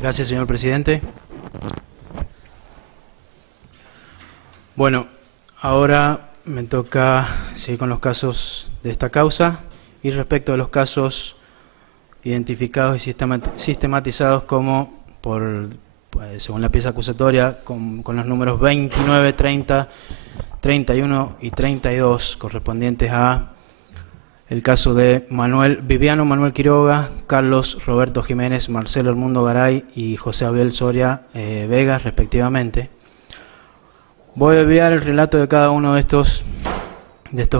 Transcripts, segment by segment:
Gracias, señor presidente. Bueno, ahora me toca seguir con los casos de esta causa y respecto a los casos identificados y sistematizados como según la pieza acusatoria con los números 29, 30, 31 y 32 correspondientes a el caso de Viviano Manuel Quiroga, Carlos Roberto Jiménez, Marcelo Hermundo Garay y José Abel Soria Vegas, respectivamente. Voy a enviar el relato de cada uno de estos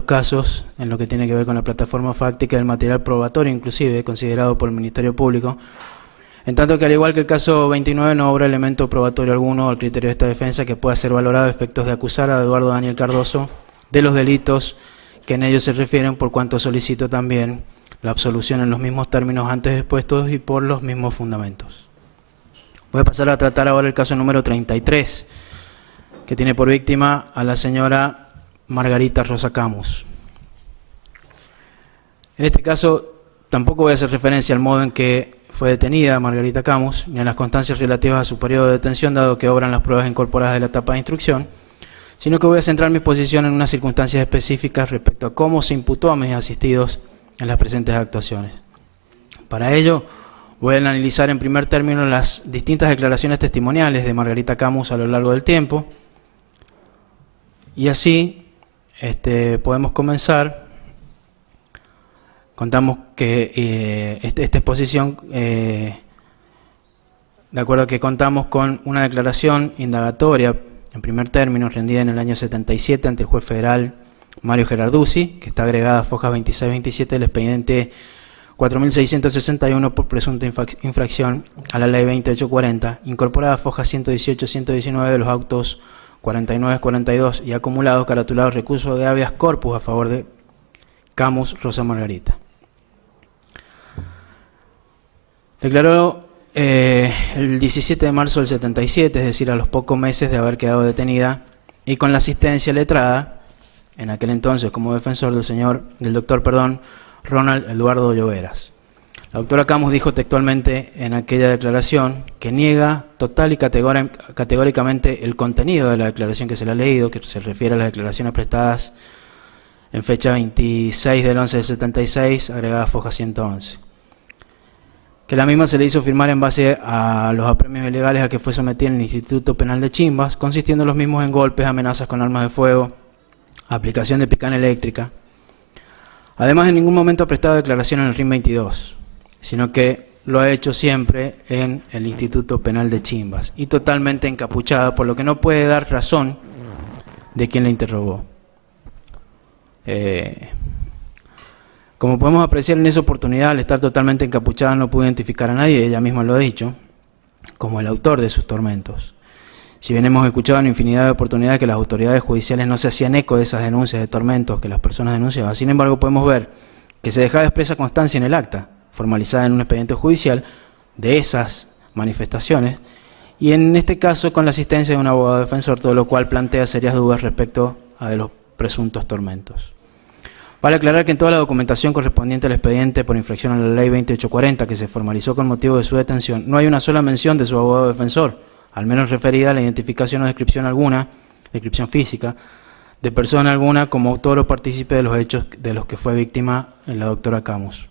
casos en lo que tiene que ver con la plataforma fáctica del material probatorio, inclusive considerado por el Ministerio Público, en tanto que al igual que el caso 29 no obra elemento probatorio alguno al criterio de esta defensa que pueda ser valorado a efectos de acusar a Eduardo Daniel Cardoso de los delitos que en ellos se refieren, por cuanto solicito también la absolución en los mismos términos antes expuestos y por los mismos fundamentos. Voy a pasar a tratar ahora el caso número 33, que tiene por víctima a la señora Margarita Rosa Camus. En este caso tampoco voy a hacer referencia al modo en que fue detenida Margarita Camus, ni a las constancias relativas a su periodo de detención, dado que obran las pruebas incorporadas de la etapa de instrucción, sino que voy a centrar mi exposición en unas circunstancias específicas respecto a cómo se imputó a mis asistidos en las presentes actuaciones. Para ello, voy a analizar en primer término las distintas declaraciones testimoniales de Margarita Camus a lo largo del tiempo, y así podemos comenzar. Contamos que esta exposición, de acuerdo a que contamos con una declaración indagatoria, en primer término, rendida en el año 77 ante el juez federal Mario Gerarduzzi, que está agregada a fojas 26-27 del expediente 4661 por presunta infracción a la ley 20840, incorporada a fojas 118-119 de los autos 49-42 y acumulados caratulados recurso de habeas corpus a favor de Camus Rosa Margarita. Declaró el 17 de marzo del 77, es decir, a los pocos meses de haber quedado detenida, y con la asistencia letrada, en aquel entonces como defensor del doctor Ronald Eduardo Lloveras. La doctora Camus dijo textualmente en aquella declaración que niega total y categóricamente el contenido de la declaración que se le ha leído, que se refiere a las declaraciones prestadas en fecha 26 del 11 del 76, agregada a foja 111. Que la misma se le hizo firmar en base a los apremios ilegales a que fue sometida en el Instituto Penal de Chimbas, consistiendo los mismos en golpes, amenazas con armas de fuego, aplicación de picana eléctrica. Además, en ningún momento ha prestado declaración en el RIN 22, sino que lo ha hecho siempre en el Instituto Penal de Chimbas, y totalmente encapuchada, por lo que no puede dar razón de quien la interrogó. Como podemos apreciar en esa oportunidad, al estar totalmente encapuchada no pudo identificar a nadie, ella misma lo ha dicho, como el autor de sus tormentos. Si bien hemos escuchado en infinidad de oportunidades que las autoridades judiciales no se hacían eco de esas denuncias de tormentos que las personas denunciaban, sin embargo podemos ver que se dejaba expresa constancia en el acta, formalizada en un expediente judicial, de esas manifestaciones, y en este caso con la asistencia de un abogado defensor, todo lo cual plantea serias dudas respecto a de los presuntos tormentos. Vale aclarar que en toda la documentación correspondiente al expediente por infracción a la ley 20840 que se formalizó con motivo de su detención, no hay una sola mención de su abogado defensor, al menos referida a la identificación o descripción alguna, descripción física, de persona alguna como autor o partícipe de los hechos de los que fue víctima la doctora Camus.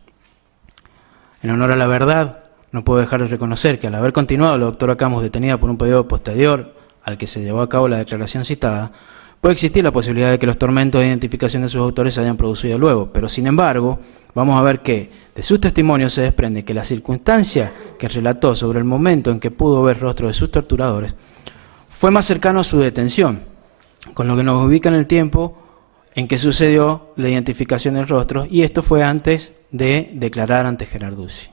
En honor a la verdad, no puedo dejar de reconocer que al haber continuado la doctora Camus detenida por un periodo posterior al que se llevó a cabo la declaración citada, puede existir la posibilidad de que los tormentos de identificación de sus autores se hayan producido luego, pero sin embargo, vamos a ver que de sus testimonios se desprende que la circunstancia que relató sobre el momento en que pudo ver rostros de sus torturadores fue más cercano a su detención, con lo que nos ubica en el tiempo en que sucedió la identificación del rostro, y esto fue antes de declarar ante Gerarduzzi.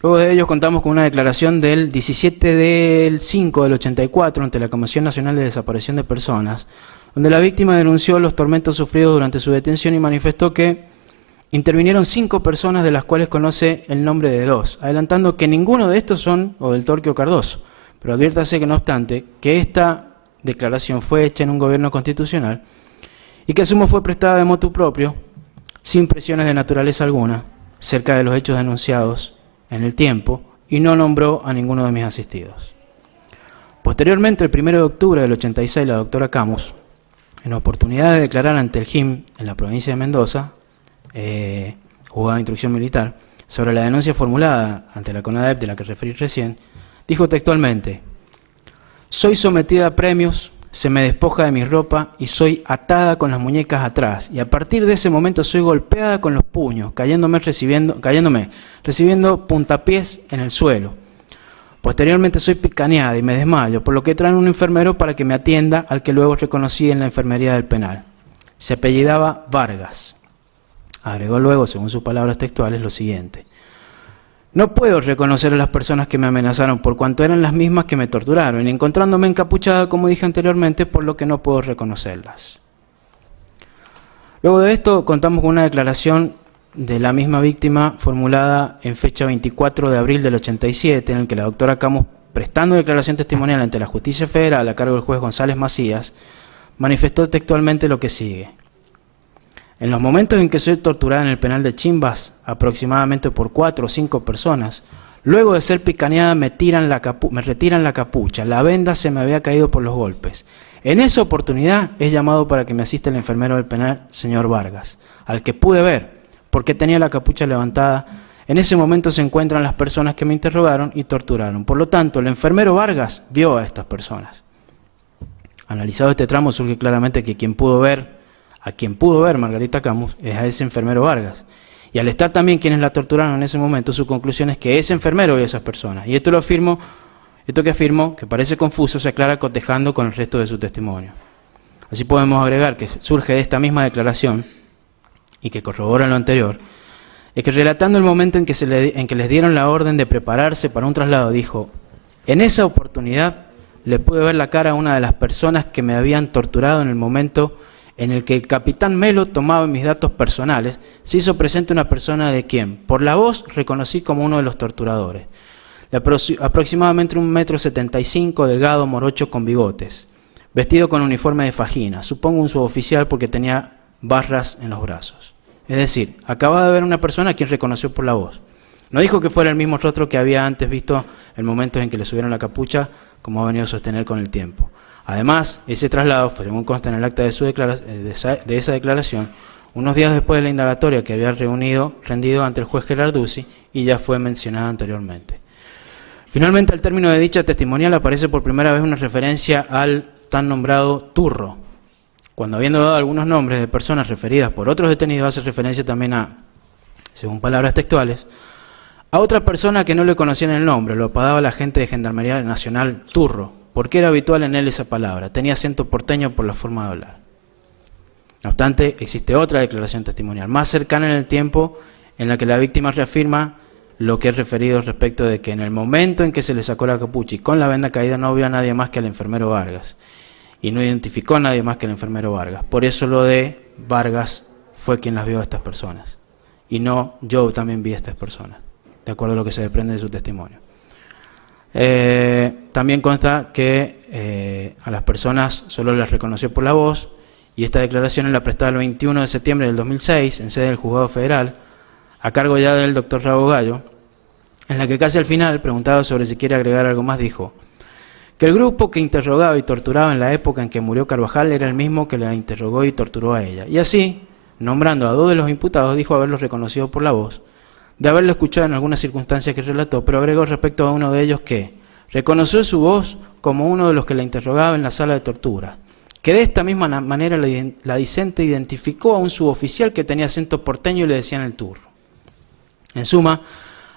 Luego de ello contamos con una declaración del 17 del 5 del 84 ante la Comisión Nacional de Desaparición de Personas, donde la víctima denunció los tormentos sufridos durante su detención y manifestó que intervinieron 5 personas, de las cuales conoce el nombre de 2, adelantando que ninguno de estos son Odeltorque o Cardoso, pero adviértase que no obstante que esta declaración fue hecha en un gobierno constitucional y que asumo fue prestada de motu propio, sin presiones de naturaleza alguna, cerca de los hechos denunciados en el tiempo y no nombró a ninguno de mis asistidos. Posteriormente, el 1 de octubre del 86, la doctora Camus, en oportunidad de declarar ante el JIM en la provincia de Mendoza, juzgado de instrucción militar, sobre la denuncia formulada ante la CONADEP de la que referí recién, dijo textualmente: soy sometida a premios, se me despoja de mi ropa y soy atada con las muñecas atrás, y a partir de ese momento soy golpeada con los puños, cayéndome recibiendo puntapiés en el suelo. Posteriormente soy picaneada y me desmayo, por lo que traen un enfermero para que me atienda, al que luego reconocí en la enfermería del penal. Se apellidaba Vargas. Agregó luego, según sus palabras textuales, lo siguiente: no puedo reconocer a las personas que me amenazaron por cuanto eran las mismas que me torturaron, y encontrándome encapuchada, como dije anteriormente, por lo que no puedo reconocerlas. Luego de esto contamos con una declaración de la misma víctima formulada en fecha 24 de abril del 87, en el que la doctora Camus, prestando declaración testimonial ante la Justicia Federal a cargo del juez González Macías, manifestó textualmente lo que sigue: en los momentos en que soy torturada en el penal de Chimbas, aproximadamente por 4 o 5 personas, luego de ser picaneada me retiran la capucha, la venda se me había caído por los golpes. En esa oportunidad he llamado para que me asista el enfermero del penal, señor Vargas, al que pude ver, porque tenía la capucha levantada. En ese momento se encuentran las personas que me interrogaron y torturaron. Por lo tanto, el enfermero Vargas vio a estas personas. Analizado este tramo, surge claramente que a quien pudo ver Margarita Camus es a ese enfermero Vargas. Y al estar también quienes la torturaron en ese momento, su conclusión es que ese enfermero vio a esas personas. Y esto que afirmo, que parece confuso, se aclara cotejando con el resto de su testimonio. Así podemos agregar que surge de esta misma declaración, y que corrobora lo anterior, es que relatando el momento en que les dieron la orden de prepararse para un traslado, dijo: en esa oportunidad le pude ver la cara a una de las personas que me habían torturado en el momento en el que el capitán Melo tomaba mis datos personales. Se hizo presente una persona de quien, por la voz, reconocí como uno de los torturadores, de aproximadamente 1,75 m, delgado, morocho, con bigotes, vestido con uniforme de fajina, supongo un suboficial porque tenía barras en los brazos. Es decir, acababa de ver una persona a quien reconoció por la voz. No dijo que fuera el mismo rostro que había antes visto en momentos en que le subieron la capucha, como ha venido a sostener con el tiempo. Además, ese traslado, según consta en el acta de esa declaración, unos días después de la indagatoria que había rendido ante el juez Gerarduzzi, y ya fue mencionada anteriormente. Finalmente, al término de dicha testimonial aparece por primera vez una referencia al tan nombrado turro, cuando, habiendo dado algunos nombres de personas referidas por otros detenidos, hace referencia también a, según palabras textuales, a otra persona que no le conocían el nombre, lo apodaba la agente de Gendarmería Nacional Turro, porque era habitual en él esa palabra, tenía acento porteño por la forma de hablar. No obstante, existe otra declaración testimonial, más cercana en el tiempo, en la que la víctima reafirma lo que he referido respecto de que en el momento en que se le sacó la capucha y con la venda caída no vio a nadie más que al enfermero Vargas, y no identificó a nadie más que el enfermero Vargas. Por eso lo de Vargas fue quien las vio a estas personas, y no yo también vi a estas personas, de acuerdo a lo que se desprende de su testimonio. También consta que a las personas solo las reconoció por la voz, y esta declaración es la prestada el 21 de septiembre del 2006 en sede del Juzgado Federal, a cargo ya del doctor Rago Gallo, en la que casi al final, preguntado sobre si quiere agregar algo más, dijo que el grupo que interrogaba y torturaba en la época en que murió Carvajal era el mismo que la interrogó y torturó a ella. Y así, nombrando a 2 de los imputados, dijo haberlos reconocido por la voz, de haberlo escuchado en algunas circunstancias que relató, pero agregó respecto a uno de ellos que reconoció su voz como uno de los que la interrogaba en la sala de tortura, que de esta misma manera la discente identificó a un suboficial que tenía acento porteño y le decían el turro. En suma,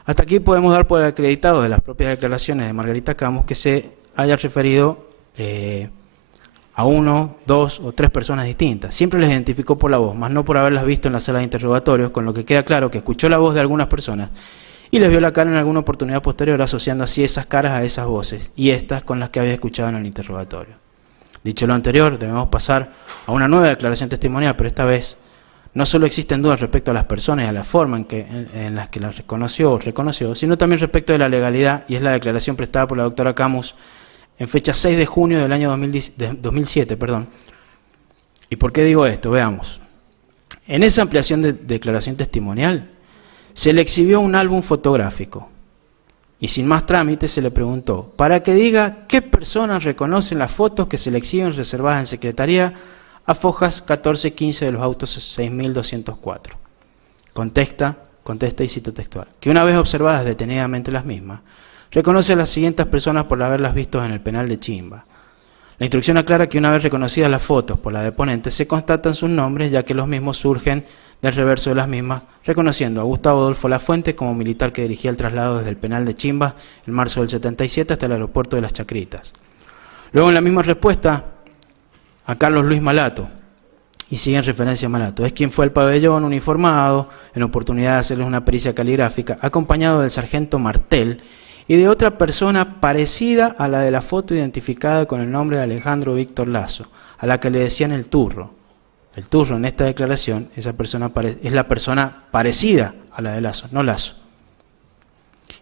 hasta aquí podemos dar por acreditado de las propias declaraciones de Margarita Camus que se haya referido a 1, 2 o 3 personas distintas. Siempre les identificó por la voz, más no por haberlas visto en la sala de interrogatorios, con lo que queda claro que escuchó la voz de algunas personas y les vio la cara en alguna oportunidad posterior, asociando así esas caras a esas voces y estas con las que había escuchado en el interrogatorio. Dicho lo anterior, debemos pasar a una nueva declaración testimonial, pero esta vez no solo existen dudas respecto a las personas y a la forma en las que las reconoció o reconoció, sino también respecto de la legalidad, y es la declaración prestada por la doctora Camus en fecha 6 de junio del año 2007. ¿Y por qué digo esto? Veamos. En esa ampliación de declaración testimonial se le exhibió un álbum fotográfico y sin más trámite se le preguntó para que diga qué personas reconocen las fotos que se le exhiben reservadas en secretaría a fojas 14 y 15 de los autos 6204. Contesta y cito textual, que una vez observadas detenidamente las mismas, reconoce a las siguientes personas por haberlas visto en el penal de Chimba. La instrucción aclara que una vez reconocidas las fotos por la deponente, se constatan sus nombres, ya que los mismos surgen del reverso de las mismas, reconociendo a Gustavo Adolfo Lafuente como militar que dirigía el traslado desde el penal de Chimba en marzo del 77 hasta el aeropuerto de Las Chacritas. Luego en la misma respuesta a Carlos Luis Malato, y sigue en referencia a Malato, es quien fue al pabellón uniformado en oportunidad de hacerles una pericia caligráfica, acompañado del sargento Martel y de otra persona parecida a la de la foto identificada con el nombre de Alejandro Víctor Lazo, a la que le decían el turro. El turro en esta declaración, esa persona es la persona parecida a la de Lazo, no Lazo.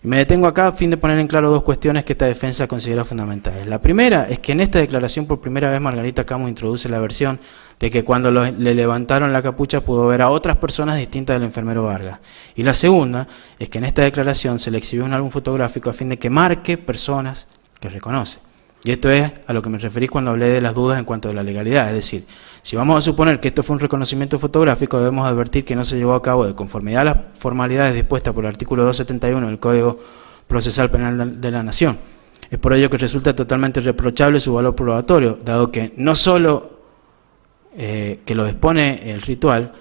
Y me detengo acá a fin de poner en claro dos cuestiones que esta defensa considera fundamentales. La primera es que en esta declaración por primera vez Margarita Camus introduce la versión de que cuando le levantaron la capucha pudo ver a otras personas distintas del enfermero Vargas. Y la segunda es que en esta declaración se le exhibió un álbum fotográfico a fin de que marque personas que reconoce. Y esto es a lo que me referí cuando hablé de las dudas en cuanto a la legalidad. Es decir, si vamos a suponer que esto fue un reconocimiento fotográfico, debemos advertir que no se llevó a cabo de conformidad a las formalidades dispuestas por el artículo 271 del Código Procesal Penal de la Nación. Es por ello que resulta totalmente reprochable su valor probatorio, dado que no solo que lo expone el ritual,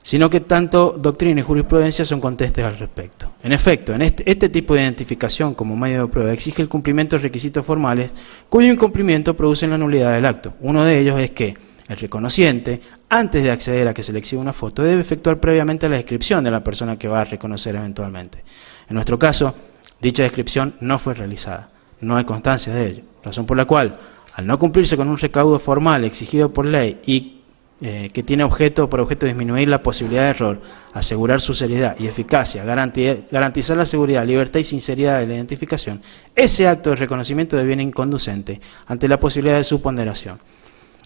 sino que tanto doctrina y jurisprudencia son contestes al respecto. En efecto, en este tipo de identificación como medio de prueba exige el cumplimiento de requisitos formales cuyo incumplimiento produce la nulidad del acto. Uno de ellos es que el reconociente, antes de acceder a que se le exhiba una foto, debe efectuar previamente la descripción de la persona que va a reconocer eventualmente. En nuestro caso, dicha descripción no fue realizada, no hay constancia de ello, razón por la cual, al no cumplirse con un recaudo formal exigido por ley y que tiene por objeto disminuir la posibilidad de error, asegurar su seriedad y eficacia, garantizar la seguridad, libertad y sinceridad de la identificación, ese acto de reconocimiento deviene inconducente ante la posibilidad de su ponderación.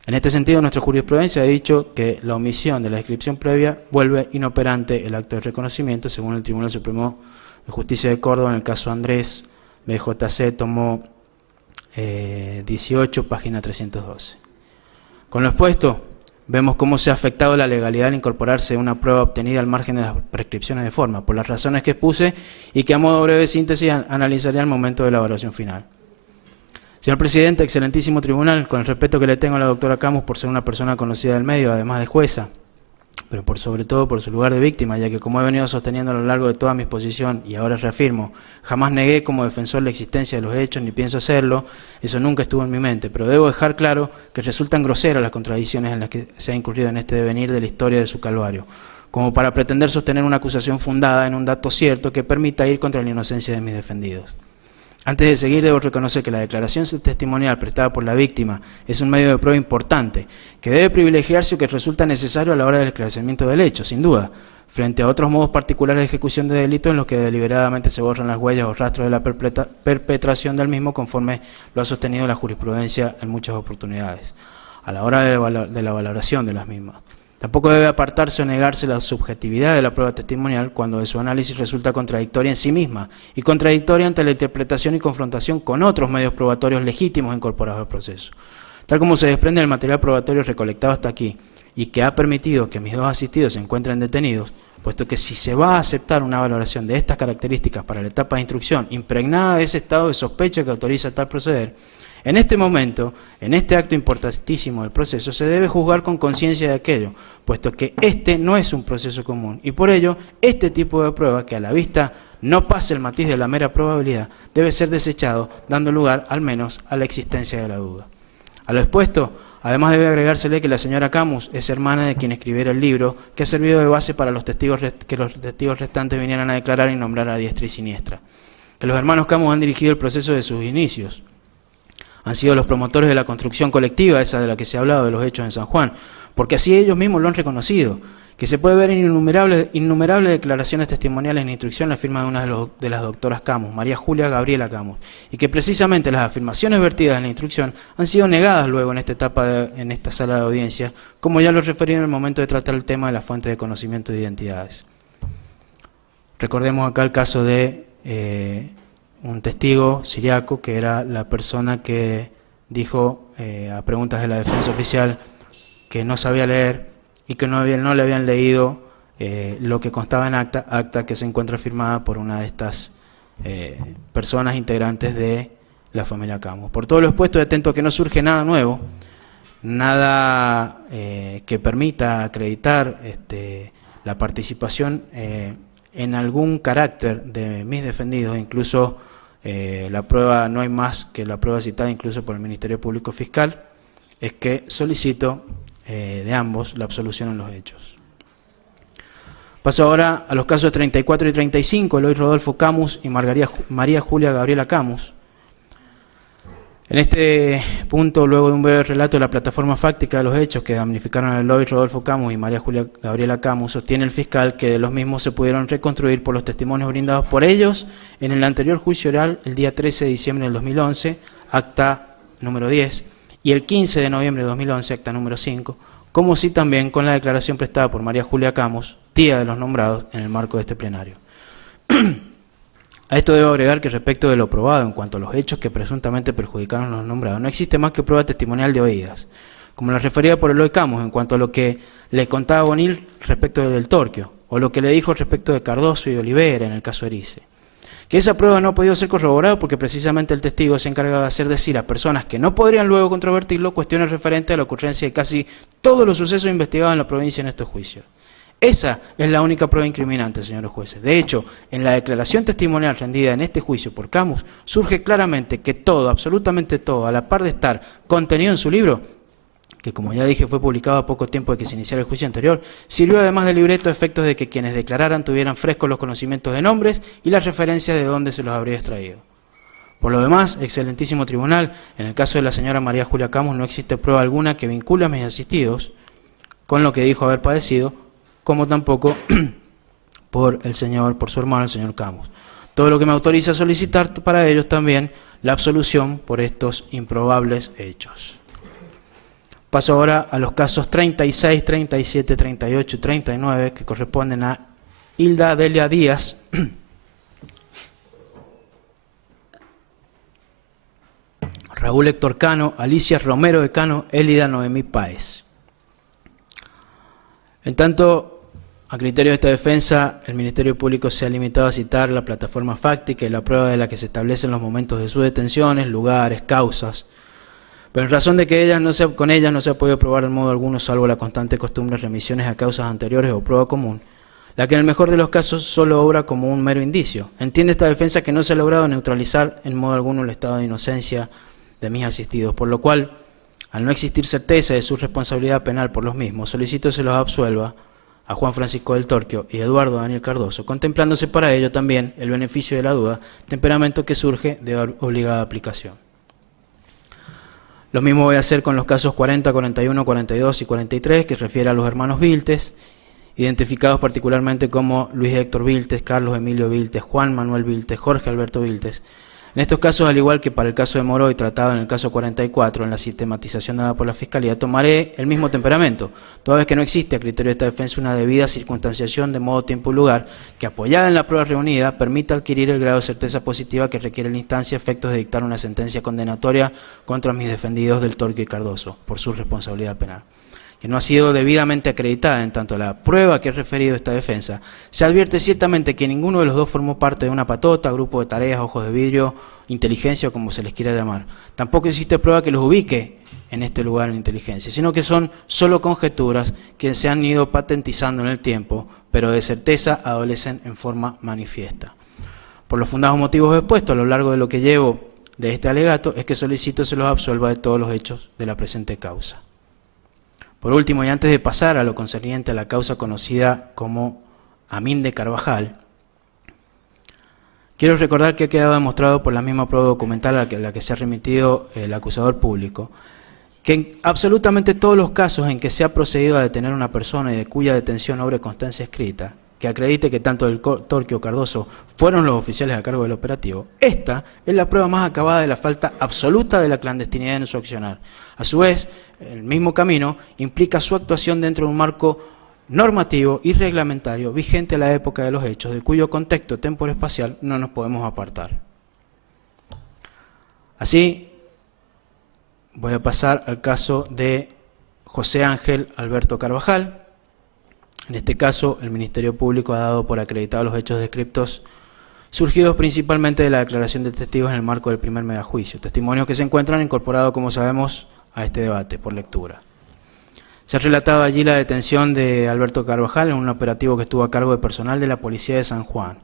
En este sentido, nuestra jurisprudencia ha dicho que la omisión de la descripción previa vuelve inoperante el acto de reconocimiento, según el Tribunal Supremo de Justicia de Córdoba, en el caso Andrés, BJC, tomo 18, página 312. Con lo expuesto, vemos cómo se ha afectado la legalidad al incorporarse una prueba obtenida al margen de las prescripciones de forma, por las razones que expuse y que a modo breve síntesis analizaré al momento de la evaluación final. Señor Presidente, excelentísimo tribunal, con el respeto que le tengo a la doctora Camus por ser una persona conocida del medio, además de jueza, pero sobre todo por su lugar de víctima, ya que como he venido sosteniendo a lo largo de toda mi exposición, y ahora reafirmo, jamás negué como defensor la existencia de los hechos, ni pienso hacerlo, eso nunca estuvo en mi mente, pero debo dejar claro que resultan groseras las contradicciones en las que se ha incurrido en este devenir de la historia de su calvario, como para pretender sostener una acusación fundada en un dato cierto que permita ir contra la inocencia de mis defendidos. Antes de seguir, debo reconocer que la declaración testimonial prestada por la víctima es un medio de prueba importante, que debe privilegiarse o que resulta necesario a la hora del esclarecimiento del hecho, sin duda, frente a otros modos particulares de ejecución de delito en los que deliberadamente se borran las huellas o rastros de la perpetración del mismo, conforme lo ha sostenido la jurisprudencia en muchas oportunidades, a la hora de la valoración de las mismas. Tampoco debe apartarse o negarse la subjetividad de la prueba testimonial cuando de su análisis resulta contradictoria en sí misma y contradictoria ante la interpretación y confrontación con otros medios probatorios legítimos incorporados al proceso. Tal como se desprende del material probatorio recolectado hasta aquí y que ha permitido que mis dos asistidos se encuentren detenidos, puesto que si se va a aceptar una valoración de estas características para la etapa de instrucción impregnada de ese estado de sospecha que autoriza tal proceder, en este momento, en este acto importantísimo del proceso, se debe juzgar con conciencia de aquello, puesto que este no es un proceso común, y por ello, este tipo de prueba, que a la vista no pase el matiz de la mera probabilidad, debe ser desechado, dando lugar, al menos, a la existencia de la duda. A lo expuesto, además debe agregársele que la señora Camus es hermana de quien escribiera el libro, que ha servido de base para que los testigos restantes vinieran a declarar y nombrar a diestra y siniestra. Que los hermanos Camus han dirigido el proceso de sus inicios, han sido los promotores de la construcción colectiva, esa de la que se ha hablado, de los hechos en San Juan, porque así ellos mismos lo han reconocido, que se puede ver en innumerables declaraciones testimoniales en instrucción la firma de una de las doctoras Camus, María Julia Gabriela Camus, y que precisamente las afirmaciones vertidas en la instrucción han sido negadas luego en esta etapa, en esta sala de audiencia, como ya lo referí en el momento de tratar el tema de las fuentes de conocimiento de identidades. Recordemos acá el caso de un testigo siriaco que era la persona que dijo a preguntas de la defensa oficial que no sabía leer y que no le habían leído lo que constaba en acta que se encuentra firmada por una de estas personas integrantes de la familia Camus. Por todo lo expuesto, atento a que no surge nada nuevo, nada que permita acreditar la participación en algún carácter de mis defendidos, incluso la prueba, no hay más que la prueba citada incluso por el Ministerio Público Fiscal, es que solicito de ambos la absolución en los hechos. Paso ahora a los casos 34 y 35, Eloy Rodolfo Camus y María Julia Gabriela Camus. En este punto, luego de un breve relato de la plataforma fáctica de los hechos que damnificaron a Eloy Rodolfo Camus y María Julia Gabriela Camus, sostiene el fiscal que de los mismos se pudieron reconstruir por los testimonios brindados por ellos en el anterior juicio oral el día 13 de diciembre del 2011, acta número 10, y el 15 de noviembre de 2011, acta número 5, como sí también con la declaración prestada por María Julia Camus, tía de los nombrados, en el marco de este plenario. A esto debo agregar que respecto de lo probado en cuanto a los hechos que presuntamente perjudicaron a los nombrados, no existe más que prueba testimonial de oídas, como la referida por Eloy Camus en cuanto a lo que le contaba Bonil respecto del Torquio, o lo que le dijo respecto de Cardoso y Olivera en el caso Erice. Que esa prueba no ha podido ser corroborada porque precisamente el testigo se encarga de hacer decir a personas que no podrían luego controvertirlo cuestiones referentes a la ocurrencia de casi todos los sucesos investigados en la provincia en estos juicios. Esa es la única prueba incriminante, señores jueces. De hecho, en la declaración testimonial rendida en este juicio por Camus, surge claramente que todo, absolutamente todo, a la par de estar contenido en su libro, que como ya dije fue publicado a poco tiempo de que se iniciara el juicio anterior, sirvió además de libreto a efectos de que quienes declararan tuvieran frescos los conocimientos de nombres y las referencias de dónde se los habría extraído. Por lo demás, excelentísimo tribunal, en el caso de la señora María Julia Camus no existe prueba alguna que vincule a mis asistidos con lo que dijo haber padecido, como tampoco por su hermano, el señor Camus. Todo lo que me autoriza a solicitar para ellos también la absolución por estos improbables hechos. Paso ahora a los casos 36, 37, 38 y 39 que corresponden a Hilda Delia Díaz, Raúl Héctor Cano, Alicia Romero de Cano, Élida Noemí Páez. En tanto, a criterio de esta defensa, el Ministerio Público se ha limitado a citar la plataforma fáctica y la prueba de la que se establecen los momentos de sus detenciones, lugares, causas, pero en razón de que con ellas no se ha podido probar en modo alguno, salvo la constante costumbre de remisiones a causas anteriores o prueba común, la que en el mejor de los casos solo obra como un mero indicio. Entiende esta defensa que no se ha logrado neutralizar en modo alguno el estado de inocencia de mis asistidos, por lo cual, al no existir certeza de su responsabilidad penal por los mismos, solicito se los absuelva a Juan Francisco del Torquio y Eduardo Daniel Cardoso, contemplándose para ello también el beneficio de la duda, temperamento que surge de obligada aplicación. Lo mismo voy a hacer con los casos 40, 41, 42 y 43, que refiere a los hermanos Viltes, identificados particularmente como Luis Héctor Viltes, Carlos Emilio Viltes, Juan Manuel Viltes, Jorge Alberto Viltes. En estos casos, al igual que para el caso de Moroy, tratado en el caso 44, en la sistematización dada por la Fiscalía, tomaré el mismo temperamento, toda vez que no existe a criterio de esta defensa una debida circunstanciación de modo, tiempo y lugar, que apoyada en la prueba reunida, permita adquirir el grado de certeza positiva que requiere la instancia a efectos de dictar una sentencia condenatoria contra mis defendidos del Torquio y Cardoso, por su responsabilidad penal, que no ha sido debidamente acreditada en tanto la prueba que he referido a esta defensa. Se advierte ciertamente que ninguno de los dos formó parte de una patota, grupo de tareas, ojos de vidrio, inteligencia o como se les quiera llamar. Tampoco existe prueba que los ubique en este lugar en inteligencia, sino que son solo conjeturas que se han ido patentizando en el tiempo, pero de certeza adolecen en forma manifiesta. Por los fundados motivos expuestos a lo largo de lo que llevo de este alegato, es que solicito se los absuelva de todos los hechos de la presente causa. Por último, y antes de pasar a lo concerniente a la causa conocida como Amín de Carvajal, quiero recordar que ha quedado demostrado por la misma prueba documental a la que se ha remitido el acusador público, que en absolutamente todos los casos en que se ha procedido a detener a una persona y de cuya detención obre constancia escrita, que acredite que tanto el Torquio o Cardoso fueron los oficiales a cargo del operativo, esta es la prueba más acabada de la falta absoluta de la clandestinidad en su accionar. A su vez, el mismo camino implica su actuación dentro de un marco normativo y reglamentario vigente a la época de los hechos, de cuyo contexto temporoespacial no nos podemos apartar. Así, voy a pasar al caso de José Ángel Alberto Carvajal. En este caso, el Ministerio Público ha dado por acreditados los hechos descriptos surgidos principalmente de la declaración de testigos en el marco del primer megajuicio, testimonios que se encuentran incorporados, como sabemos, a este debate por lectura. Se ha relatado allí la detención de Alberto Carvajal en un operativo que estuvo a cargo de personal de la Policía de San Juan,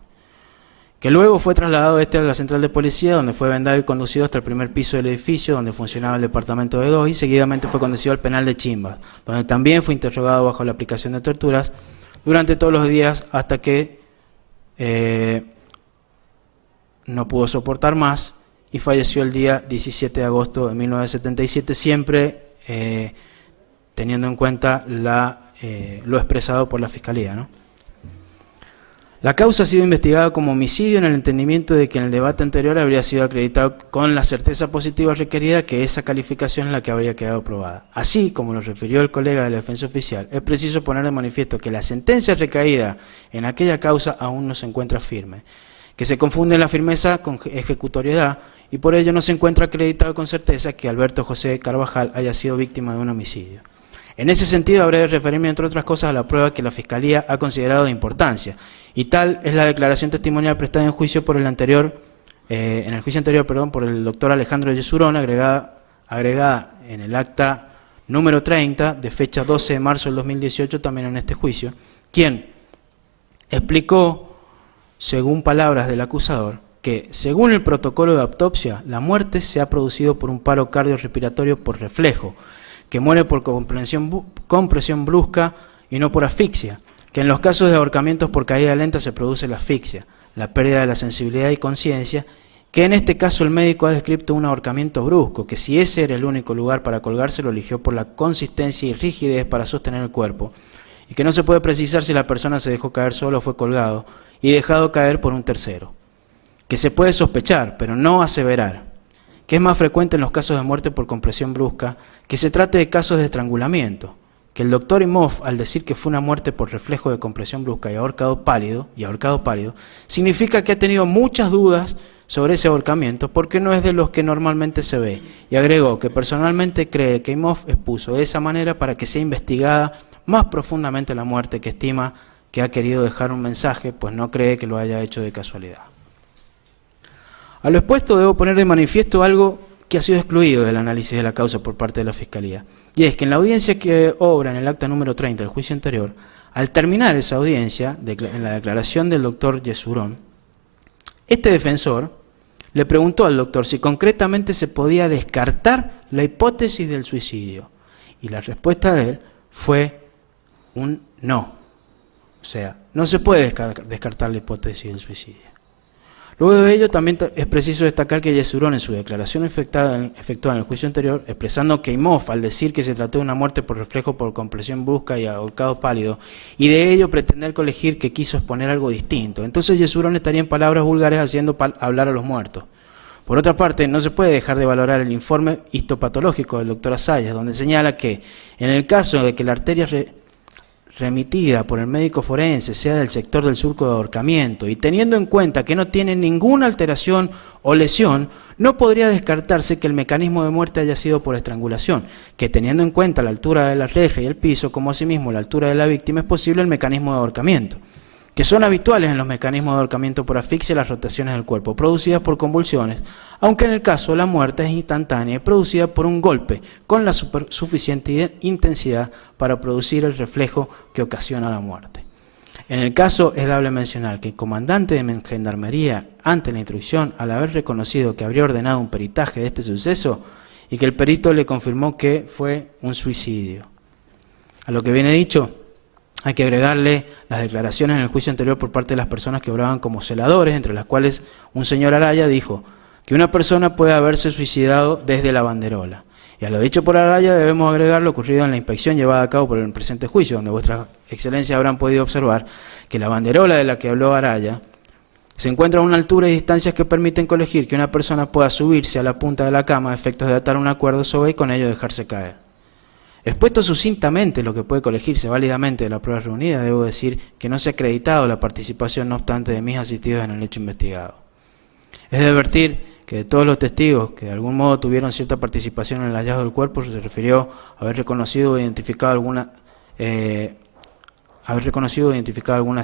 que luego fue trasladado a la central de policía, donde fue vendado y conducido hasta el primer piso del edificio, donde funcionaba el departamento de 2, y seguidamente fue conducido al penal de Chimbas, donde también fue interrogado bajo la aplicación de torturas durante todos los días hasta que no pudo soportar más y falleció el día 17 de agosto de 1977, siempre teniendo en cuenta lo expresado por la Fiscalía, ¿no? La causa ha sido investigada como homicidio en el entendimiento de que en el debate anterior habría sido acreditado con la certeza positiva requerida que esa calificación es la que habría quedado aprobada. Así, como lo refirió el colega de la defensa oficial, es preciso poner de manifiesto que la sentencia recaída en aquella causa aún no se encuentra firme, que se confunde la firmeza con ejecutoriedad y por ello no se encuentra acreditado con certeza que Alberto José Carvajal haya sido víctima de un homicidio. En ese sentido, habré de referirme, entre otras cosas, a la prueba que la Fiscalía ha considerado de importancia, y tal es la declaración testimonial prestada en juicio por el juicio anterior, por el doctor Alejandro Yesurón, agregada en el acta número 30, de fecha 12 de marzo del 2018, también en este juicio, quien explicó, según palabras del acusador, que, según el protocolo de autopsia, la muerte se ha producido por un paro cardiorrespiratorio por reflejo, que muere por compresión brusca y no por asfixia, que en los casos de ahorcamientos por caída lenta se produce la asfixia, la pérdida de la sensibilidad y conciencia, que en este caso el médico ha descrito un ahorcamiento brusco, que si ese era el único lugar para colgarse lo eligió por la consistencia y rigidez para sostener el cuerpo, y que no se puede precisar si la persona se dejó caer solo o fue colgado y dejado caer por un tercero, que se puede sospechar, pero no aseverar, que es más frecuente en los casos de muerte por compresión brusca, que se trate de casos de estrangulamiento, que el doctor Imhoff, al decir que fue una muerte por reflejo de compresión brusca y ahorcado pálido, significa que ha tenido muchas dudas sobre ese ahorcamiento porque no es de los que normalmente se ve, y agregó que personalmente cree que Imhoff expuso de esa manera para que sea investigada más profundamente la muerte, que estima que ha querido dejar un mensaje, pues no cree que lo haya hecho de casualidad. A lo expuesto debo poner de manifiesto algo que ha sido excluido del análisis de la causa por parte de la Fiscalía, y es que en la audiencia que obra en el acta número 30 del juicio anterior, al terminar esa audiencia, en la declaración del doctor Yesurón, este defensor le preguntó al doctor si concretamente se podía descartar la hipótesis del suicidio, y la respuesta de él fue un no. O sea, no se puede descartar la hipótesis del suicidio. Luego de ello, también es preciso destacar que Yesurón, en su declaración efectuada en el juicio anterior, expresando que Imhoff, al decir que se trató de una muerte por reflejo por compresión brusca y ahorcado pálido, y de ello pretender colegir que quiso exponer algo distinto, entonces Yesurón estaría en palabras vulgares haciendo hablar a los muertos. Por otra parte, no se puede dejar de valorar el informe histopatológico del doctor Azayas, donde señala que, en el caso de que la arteria remitida por el médico forense sea del sector del surco de ahorcamiento y teniendo en cuenta que no tiene ninguna alteración o lesión, no podría descartarse que el mecanismo de muerte haya sido por estrangulación, que teniendo en cuenta la altura de la reja y el piso, como asimismo la altura de la víctima, es posible el mecanismo de ahorcamiento, que son habituales en los mecanismos de ahorcamiento por asfixia las rotaciones del cuerpo, producidas por convulsiones, aunque en el caso de la muerte es instantánea y producida por un golpe con la suficiente intensidad para producir el reflejo que ocasiona la muerte. En el caso es dable mencionar que el comandante de Gendarmería, ante la instrucción, al haber reconocido que habría ordenado un peritaje de este suceso y que el perito le confirmó que fue un suicidio. A lo que viene dicho, hay que agregarle las declaraciones en el juicio anterior por parte de las personas que obraban como celadores, entre las cuales un señor Araya dijo que una persona puede haberse suicidado desde la banderola. Y a lo dicho por Araya debemos agregar lo ocurrido en la inspección llevada a cabo por el presente juicio, donde vuestras excelencias habrán podido observar que la banderola de la que habló Araya se encuentra a una altura y distancias que permiten colegir que una persona pueda subirse a la punta de la cama a efectos de atar una cuerda sobre y con ello dejarse caer. Expuesto sucintamente lo que puede colegirse válidamente de la prueba reunida, debo decir que no se ha acreditado la participación, no obstante, de mis asistidos en el hecho investigado. Es de advertir que de todos los testigos que de algún modo tuvieron cierta participación en el hallazgo del cuerpo, se refirió a haber reconocido o identificado alguna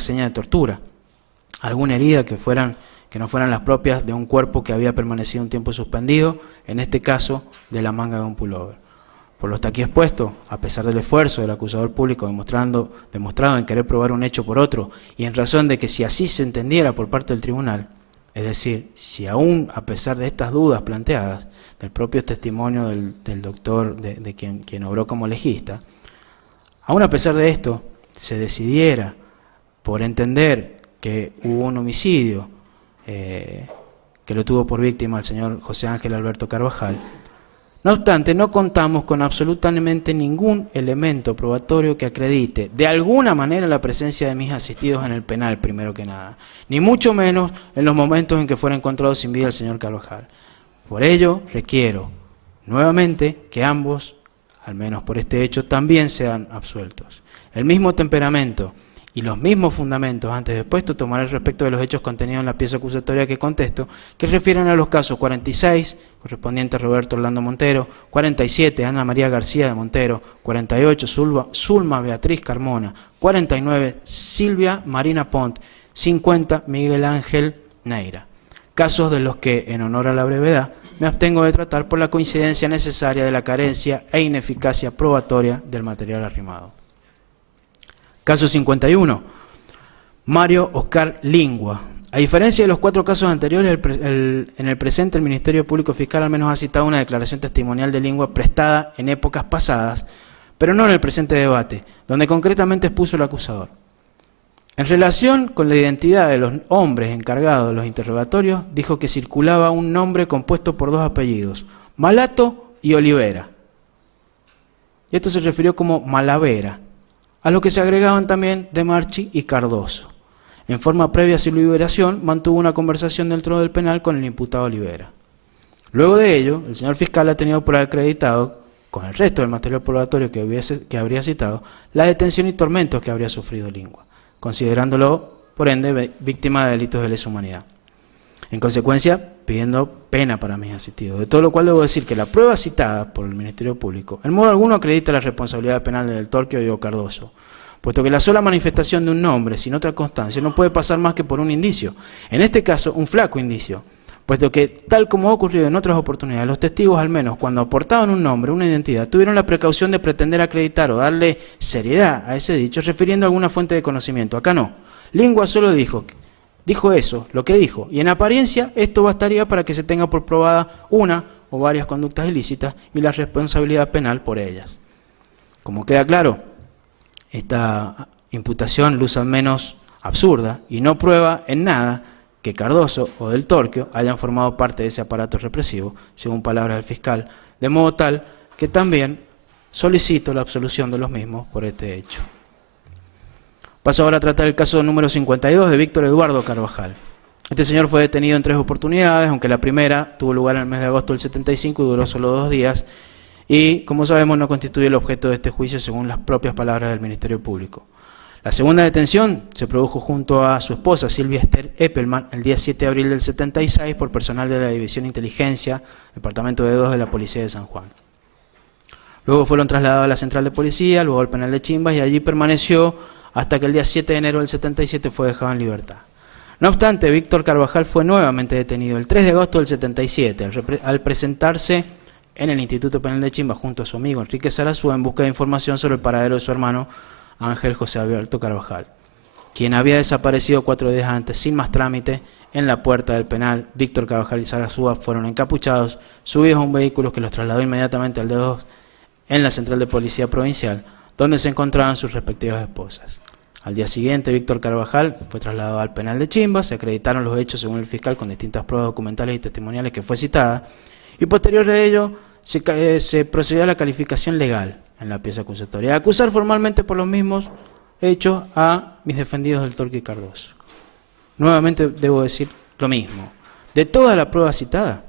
seña de tortura, alguna herida que no fueran las propias de un cuerpo que había permanecido un tiempo suspendido, en este caso de la manga de un pullover. Por lo hasta aquí expuesto, a pesar del esfuerzo del acusador público demostrado en querer probar un hecho por otro, y en razón de que si así se entendiera por parte del tribunal, es decir, si aún a pesar de estas dudas planteadas, del propio testimonio del doctor, de quien obró como legista, aún a pesar de esto, se decidiera por entender que hubo un homicidio que lo tuvo por víctima el señor José Ángel Alberto Carvajal, no obstante, no contamos con absolutamente ningún elemento probatorio que acredite de alguna manera la presencia de mis asistidos en el penal, primero que nada, ni mucho menos en los momentos en que fuera encontrado sin vida el señor Carvajal. Por ello, requiero nuevamente que ambos, al menos por este hecho, también sean absueltos. El mismo temperamento y los mismos fundamentos antes expuestos tomaré respecto de los hechos contenidos en la pieza acusatoria que contesto, que refieren a los casos 46, correspondiente a Roberto Orlando Montero, 47, Ana María García de Montero, 48, Zulma Beatriz Carmona, 49, Silvia Marina Pont, 50, Miguel Ángel Neira. Casos de los que, en honor a la brevedad, me abstengo de tratar por la coincidencia necesaria de la carencia e ineficacia probatoria del material arrimado. Caso 51, Mario Oscar Lingua. A diferencia de los 4 casos anteriores, en el presente el Ministerio Público Fiscal al menos ha citado una declaración testimonial de Lingua prestada en épocas pasadas, pero no en el presente debate, donde concretamente expuso el acusador. En relación con la identidad de los hombres encargados de los interrogatorios, dijo que circulaba un nombre compuesto por 2 apellidos, Malato y Olivera. Y esto se refirió como Malavera, a lo que se agregaban también De Marchi y Cardoso. En forma previa a su liberación, mantuvo una conversación dentro del penal con el imputado Olivera. Luego de ello, el señor fiscal ha tenido por acreditado, con el resto del material probatorio que habría citado, la detención y tormentos que habría sufrido Lingua, considerándolo, por ende, víctima de delitos de lesa humanidad. En consecuencia, pidiendo pena para mis asistidos. De todo lo cual debo decir que la prueba citada por el Ministerio Público en modo alguno acredita la responsabilidad penal de Del Torquio y o Cardoso, puesto que la sola manifestación de un nombre sin otra constancia no puede pasar más que por un indicio, en este caso un flaco indicio, puesto que, tal como ha ocurrido en otras oportunidades, los testigos al menos cuando aportaban un nombre, una identidad, tuvieron la precaución de pretender acreditar o darle seriedad a ese dicho refiriendo a alguna fuente de conocimiento. Acá no. Lingua solo dijo eso, lo que dijo, y en apariencia esto bastaría para que se tenga por probada una o varias conductas ilícitas y la responsabilidad penal por ellas. Como queda claro, esta imputación luce al menos absurda y no prueba en nada que Cardoso o Del Torquio hayan formado parte de ese aparato represivo, según palabras del fiscal, de modo tal que también solicito la absolución de los mismos por este hecho. Paso ahora a tratar el caso número 52 de Víctor Eduardo Carvajal. Este señor fue detenido en 3 oportunidades, aunque la primera tuvo lugar en el mes de agosto del 75 y duró solo 2 días, y, como sabemos, no constituye el objeto de este juicio según las propias palabras del Ministerio Público. La segunda detención se produjo junto a su esposa Silvia Esther Eppelman el día 7 de abril del 76 por personal de la División Inteligencia, Departamento de 2 de la Policía de San Juan. Luego fueron trasladados a la Central de Policía, luego al penal de Chimbas y allí permaneció hasta que el día 7 de enero del 77 fue dejado en libertad. No obstante, Víctor Carvajal fue nuevamente detenido el 3 de agosto del 77 al presentarse en el Instituto Penal de Chimbas junto a su amigo Enrique Sarazúa en busca de información sobre el paradero de su hermano Ángel José Alberto Carvajal, quien había desaparecido 4 días antes sin más trámite. En la puerta del penal, Víctor Carvajal y Sarazúa fueron encapuchados, subidos a un vehículo que los trasladó inmediatamente al D2 en la Central de Policía Provincial, donde se encontraban sus respectivas esposas. Al día siguiente, Víctor Carvajal fue trasladado al penal de Chimbas, se acreditaron los hechos según el fiscal con distintas pruebas documentales y testimoniales que fue citada, y posterior a ello se procedió a la calificación legal en la pieza acusatoria, a acusar formalmente por los mismos hechos a mis defendidos Del Torquio y Cardoso. Nuevamente debo decir lo mismo. De toda la prueba citada,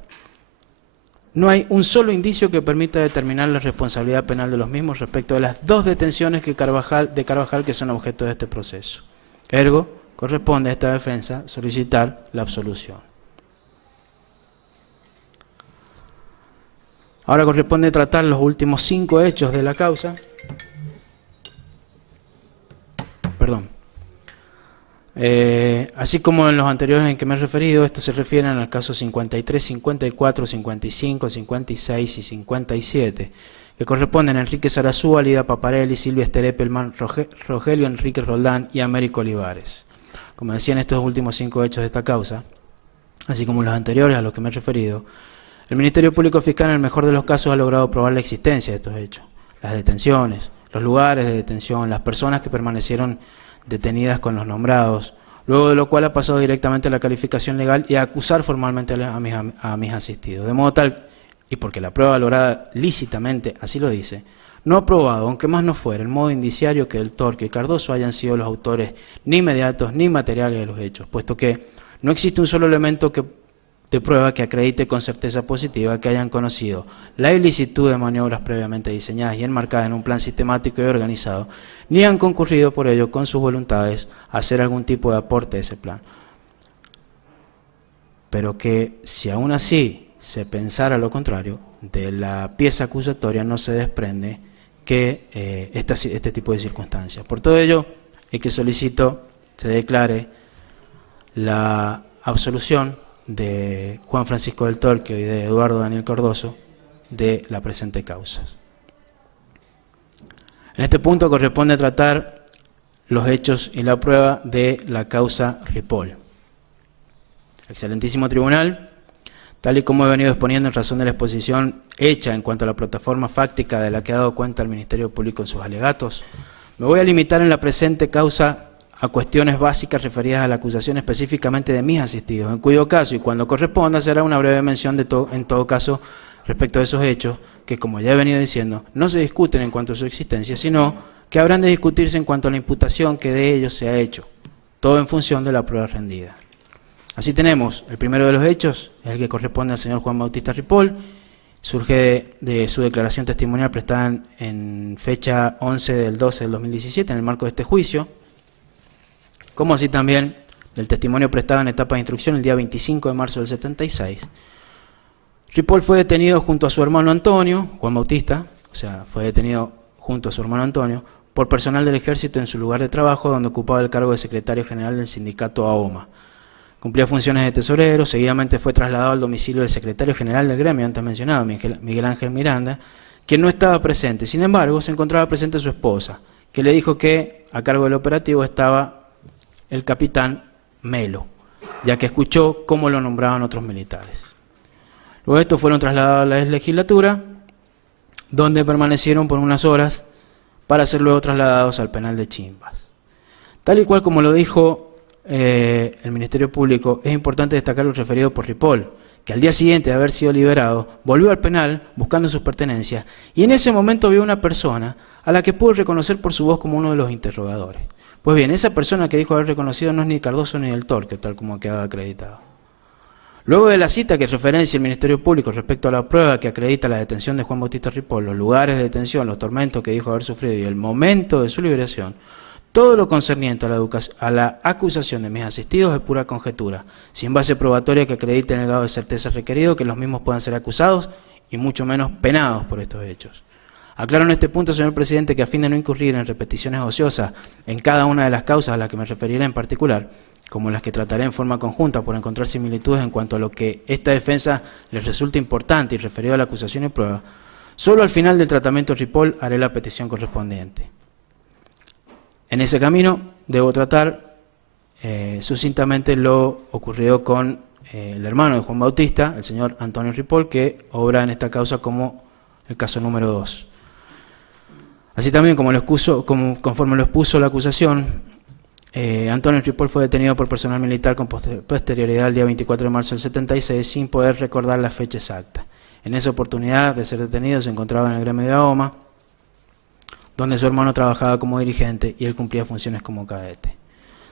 no hay un solo indicio que permita determinar la responsabilidad penal de los mismos respecto de las 2 detenciones de Carvajal que son objeto de este proceso. Ergo, corresponde a esta defensa solicitar la absolución. Ahora corresponde tratar los últimos 5 hechos de la causa. Perdón. Así como en los anteriores en que me he referido, estos se refieren al caso 53, 54, 55, 56 y 57, que corresponden a Enrique Sarazúa, Lida Paparelli, Silvia Esther Eppelman, Rogelio Enrique Roldán y Américo Olivares. Como decía, en estos últimos 5 hechos de esta causa, así como en los anteriores a los que me he referido, el Ministerio Público Fiscal en el mejor de los casos ha logrado probar la existencia de estos hechos, las detenciones, los lugares de detención, las personas que permanecieron detenidas con los nombrados, luego de lo cual ha pasado directamente a la calificación legal y a acusar formalmente a mis asistidos. De modo tal, y porque la prueba lograda lícitamente así lo dice, no ha probado, aunque más no fuera, el modo indiciario que Del Torque y Cardoso hayan sido los autores ni inmediatos ni materiales de los hechos, puesto que no existe un solo elemento de prueba que acredite con certeza positiva que hayan conocido la ilicitud de maniobras previamente diseñadas y enmarcadas en un plan sistemático y organizado, ni han concurrido por ello con sus voluntades a hacer algún tipo de aporte a ese plan. Pero que si aún así se pensara lo contrario, de la pieza acusatoria no se desprende que este tipo de circunstancias. Por todo ello, es que solicito se declare la absolución de Juan Francisco Del Torque y de Eduardo Daniel Cardoso de la presente causa. En este punto corresponde tratar los hechos y la prueba de la causa Ripoll. Excelentísimo Tribunal, tal y como he venido exponiendo en razón de la exposición hecha en cuanto a la plataforma fáctica de la que ha dado cuenta el Ministerio Público en sus alegatos, me voy a limitar en la presente causa a cuestiones básicas referidas a la acusación específicamente de mis asistidos, en cuyo caso y cuando corresponda será una breve mención en todo caso respecto a esos hechos que, como ya he venido diciendo, no se discuten en cuanto a su existencia, sino que habrán de discutirse en cuanto a la imputación que de ellos se ha hecho, todo en función de la prueba rendida. Así tenemos, el primero de los hechos, es el que corresponde al señor Juan Bautista Ripoll, surge de su declaración testimonial prestada en fecha 11 del 12 del 2017 en el marco de este juicio, como así también del testimonio prestado en etapa de instrucción el día 25 de marzo del 76. Ripoll fue detenido junto a su hermano Antonio, Juan Bautista, o sea, fue detenido junto a su hermano Antonio, por personal del Ejército en su lugar de trabajo, donde ocupaba el cargo de secretario general del sindicato AOMA. Cumplía funciones de tesorero, seguidamente fue trasladado al domicilio del secretario general del gremio, antes mencionado, Miguel Ángel Miranda, quien no estaba presente. Sin embargo, se encontraba presente su esposa, que le dijo que a cargo del operativo estaba el capitán Melo, ya que escuchó cómo lo nombraban otros militares. Luego estos fueron trasladados a la legislatura, donde permanecieron por unas horas para ser luego trasladados al penal de Chimbas. Tal y cual como lo dijo el Ministerio Público, es importante destacar lo referido por Ripoll, que al día siguiente de haber sido liberado, volvió al penal buscando sus pertenencias, y en ese momento vio una persona a la que pudo reconocer por su voz como uno de los interrogadores. Pues bien, esa persona que dijo haber reconocido no es ni Cardoso ni Del Torque, tal como quedaba acreditado. Luego de la cita que referencia el Ministerio Público respecto a la prueba que acredita la detención de Juan Bautista Ripoll, los lugares de detención, los tormentos que dijo haber sufrido y el momento de su liberación, todo lo concerniente a la acusación de mis asistidos es pura conjetura, sin base probatoria que acredite en el grado de certeza requerido que los mismos puedan ser acusados y mucho menos penados por estos hechos. Aclaro en este punto, señor presidente, que a fin de no incurrir en repeticiones ociosas en cada una de las causas a las que me referiré en particular, como las que trataré en forma conjunta por encontrar similitudes en cuanto a lo que esta defensa les resulta importante y referido a la acusación y prueba, solo al final del tratamiento de Ripoll haré la petición correspondiente. En ese camino debo tratar sucintamente lo ocurrido con el hermano de Juan Bautista, el señor Antonio Ripoll, que obra en esta causa como el caso número 2. Así también, conforme lo expuso la acusación, Antonio Ripoll fue detenido por personal militar con posterioridad al día 24 de marzo del 76 sin poder recordar la fecha exacta. En esa oportunidad de ser detenido se encontraba en el gremio de AOMA, donde su hermano trabajaba como dirigente y él cumplía funciones como cadete.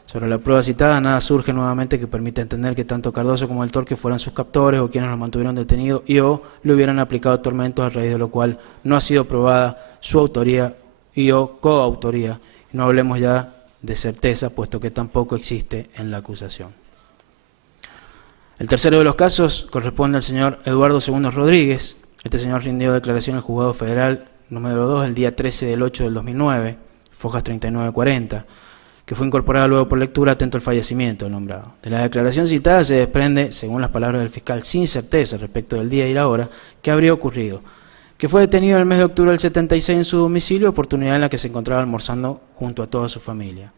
Sobre la prueba citada, nada surge nuevamente que permita entender que tanto Cardoso como Del Torque fueran sus captores o quienes lo mantuvieron detenido y o le hubieran aplicado tormentos, a raíz de lo cual no ha sido probada su autoría y o coautoría. No hablemos ya de certeza, puesto que tampoco existe en la acusación. El tercero de los casos corresponde al señor Eduardo II Rodríguez, Este señor rindió declaración en el Juzgado Federal número 2 el día 13 del 8 del 2009, fojas 39-40, que fue incorporada luego por lectura atento al fallecimiento del nombrado. De la declaración citada se desprende, según las palabras del fiscal, sin certeza respecto del día y la hora que habría ocurrido, que fue detenido en el mes de octubre del 76 en su domicilio, oportunidad en la que se encontraba almorzando junto a toda su familia.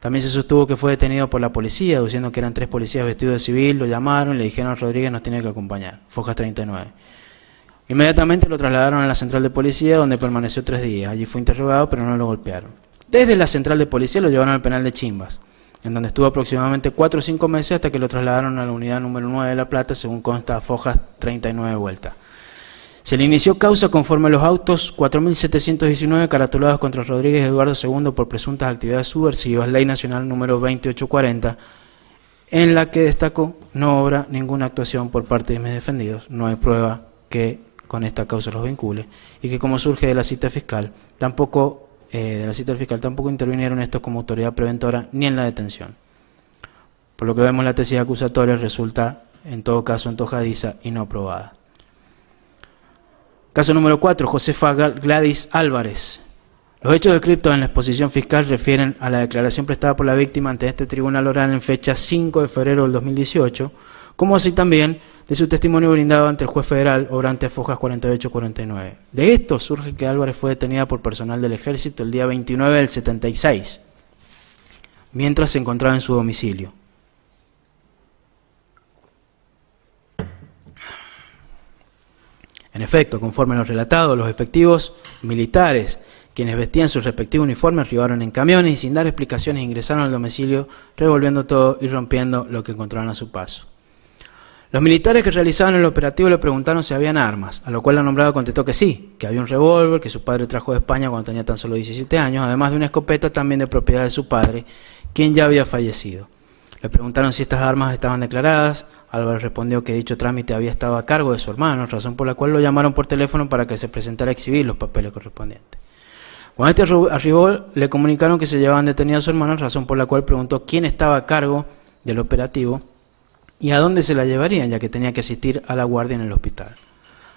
También se sostuvo que fue detenido por la policía, aduciendo que eran 3 policías vestidos de civil, lo llamaron y le dijeron: Rodríguez nos tiene que acompañar, fojas 39. Inmediatamente lo trasladaron a la central de policía, donde permaneció 3 días. Allí fue interrogado, pero no lo golpearon. Desde la central de policía lo llevaron al penal de Chimbas, en donde estuvo aproximadamente 4 o 5 meses hasta que lo trasladaron a la unidad número 9 de La Plata, según consta fojas 39 vueltas. Se le inició causa conforme a los autos 4.719 caratulados contra Rodríguez Eduardo II por presuntas actividades subversivas, Ley Nacional número 2840, en la que destacó: no obra ninguna actuación por parte de mis defendidos, no hay prueba que con esta causa los vincule, y que, como surge de la cita fiscal, tampoco intervinieron estos como autoridad preventora ni en la detención. Por lo que vemos, la tesis acusatoria resulta en todo caso antojadiza y no aprobada. Caso número 4, Josefa Gladys Álvarez. Los hechos descritos en la exposición fiscal refieren a la declaración prestada por la víctima ante este tribunal oral en fecha 5 de febrero del 2018, como así también de su testimonio brindado ante el juez federal, obrante fojas 48-49. De esto surge que Álvarez fue detenida por personal del Ejército el día 29 del 76, mientras se encontraba en su domicilio. En efecto, conforme a lo relatado, los efectivos militares, quienes vestían sus respectivos uniformes, arribaron en camiones y sin dar explicaciones ingresaron al domicilio, revolviendo todo y rompiendo lo que encontraron a su paso. Los militares que realizaban el operativo le preguntaron si habían armas, a lo cual la nombrada contestó que sí, que había un revólver que su padre trajo de España cuando tenía tan solo 17 años, además de una escopeta también de propiedad de su padre, quien ya había fallecido. Le preguntaron si estas armas estaban declaradas. Álvarez respondió que dicho trámite había estado a cargo de su hermano, razón por la cual lo llamaron por teléfono para que se presentara a exhibir los papeles correspondientes. Cuando este arribó, le comunicaron que se llevaban detenido a su hermano, razón por la cual preguntó quién estaba a cargo del operativo y a dónde se la llevarían, ya que tenía que asistir a la guardia en el hospital.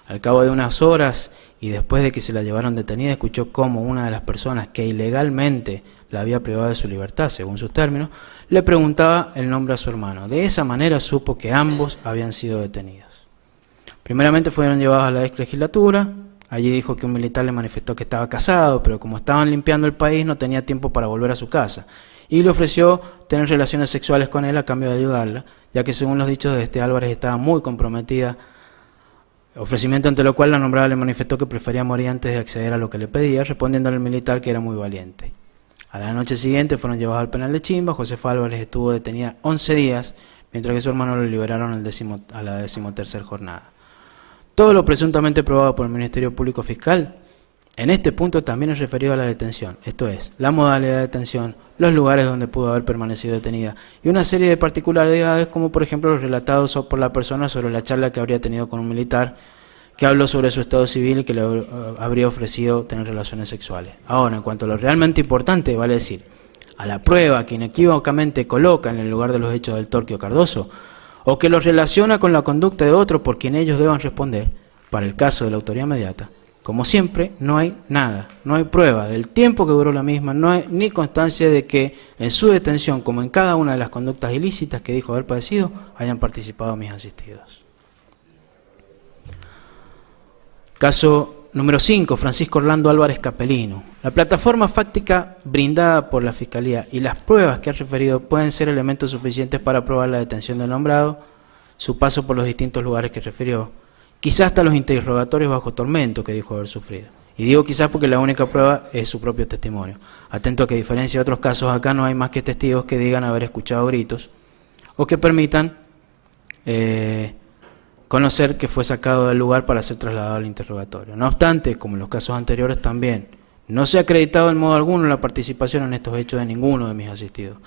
Al cabo de unas horas y después de que se la llevaron detenida, escuchó cómo una de las personas que ilegalmente la había privado de su libertad, según sus términos, le preguntaba el nombre a su hermano. De esa manera supo que ambos habían sido detenidos. Primeramente fueron llevados a la ex legislatura. Allí dijo que un militar le manifestó que estaba casado, pero como estaban limpiando el país no tenía tiempo para volver a su casa, y le ofreció tener relaciones sexuales con él a cambio de ayudarla, ya que según los dichos de Álvarez estaba muy comprometida, ofrecimiento ante lo cual la nombrada le manifestó que prefería morir antes de acceder a lo que le pedía, respondiéndole al militar que era muy valiente. A la noche siguiente fueron llevados al penal de Chimba. Josefa Álvarez estuvo detenida 11 días, mientras que su hermano lo liberaron a la 13ª jornada. Todo lo presuntamente probado por el Ministerio Público Fiscal en este punto también es referido a la detención, esto es, la modalidad de detención, los lugares donde pudo haber permanecido detenida y una serie de particularidades como por ejemplo los relatados por la persona sobre la charla que habría tenido con un militar que habló sobre su estado civil y que le habría ofrecido tener relaciones sexuales. Ahora, en cuanto a lo realmente importante, vale decir, a la prueba que inequívocamente coloca en el lugar de los hechos del Torquio Cardoso, o que los relaciona con la conducta de otro por quien ellos deban responder, para el caso de la autoría inmediata, como siempre, no hay nada, no hay prueba del tiempo que duró la misma, no hay ni constancia de que en su detención, como en cada una de las conductas ilícitas que dijo haber padecido, hayan participado mis asistidos. Caso número 5, Francisco Orlando Álvarez Capelino. La plataforma fáctica brindada por la Fiscalía y las pruebas que ha referido pueden ser elementos suficientes para probar la detención del nombrado, su paso por los distintos lugares que refirió, quizás hasta los interrogatorios bajo tormento que dijo haber sufrido. Y digo quizás porque la única prueba es su propio testimonio. Atento a que, a diferencia de otros casos, acá no hay más que testigos que digan haber escuchado gritos o que permitan conocer que fue sacado del lugar para ser trasladado al interrogatorio. No obstante, como en los casos anteriores también, no se ha acreditado en modo alguno la participación en estos hechos de ninguno de mis asistidos.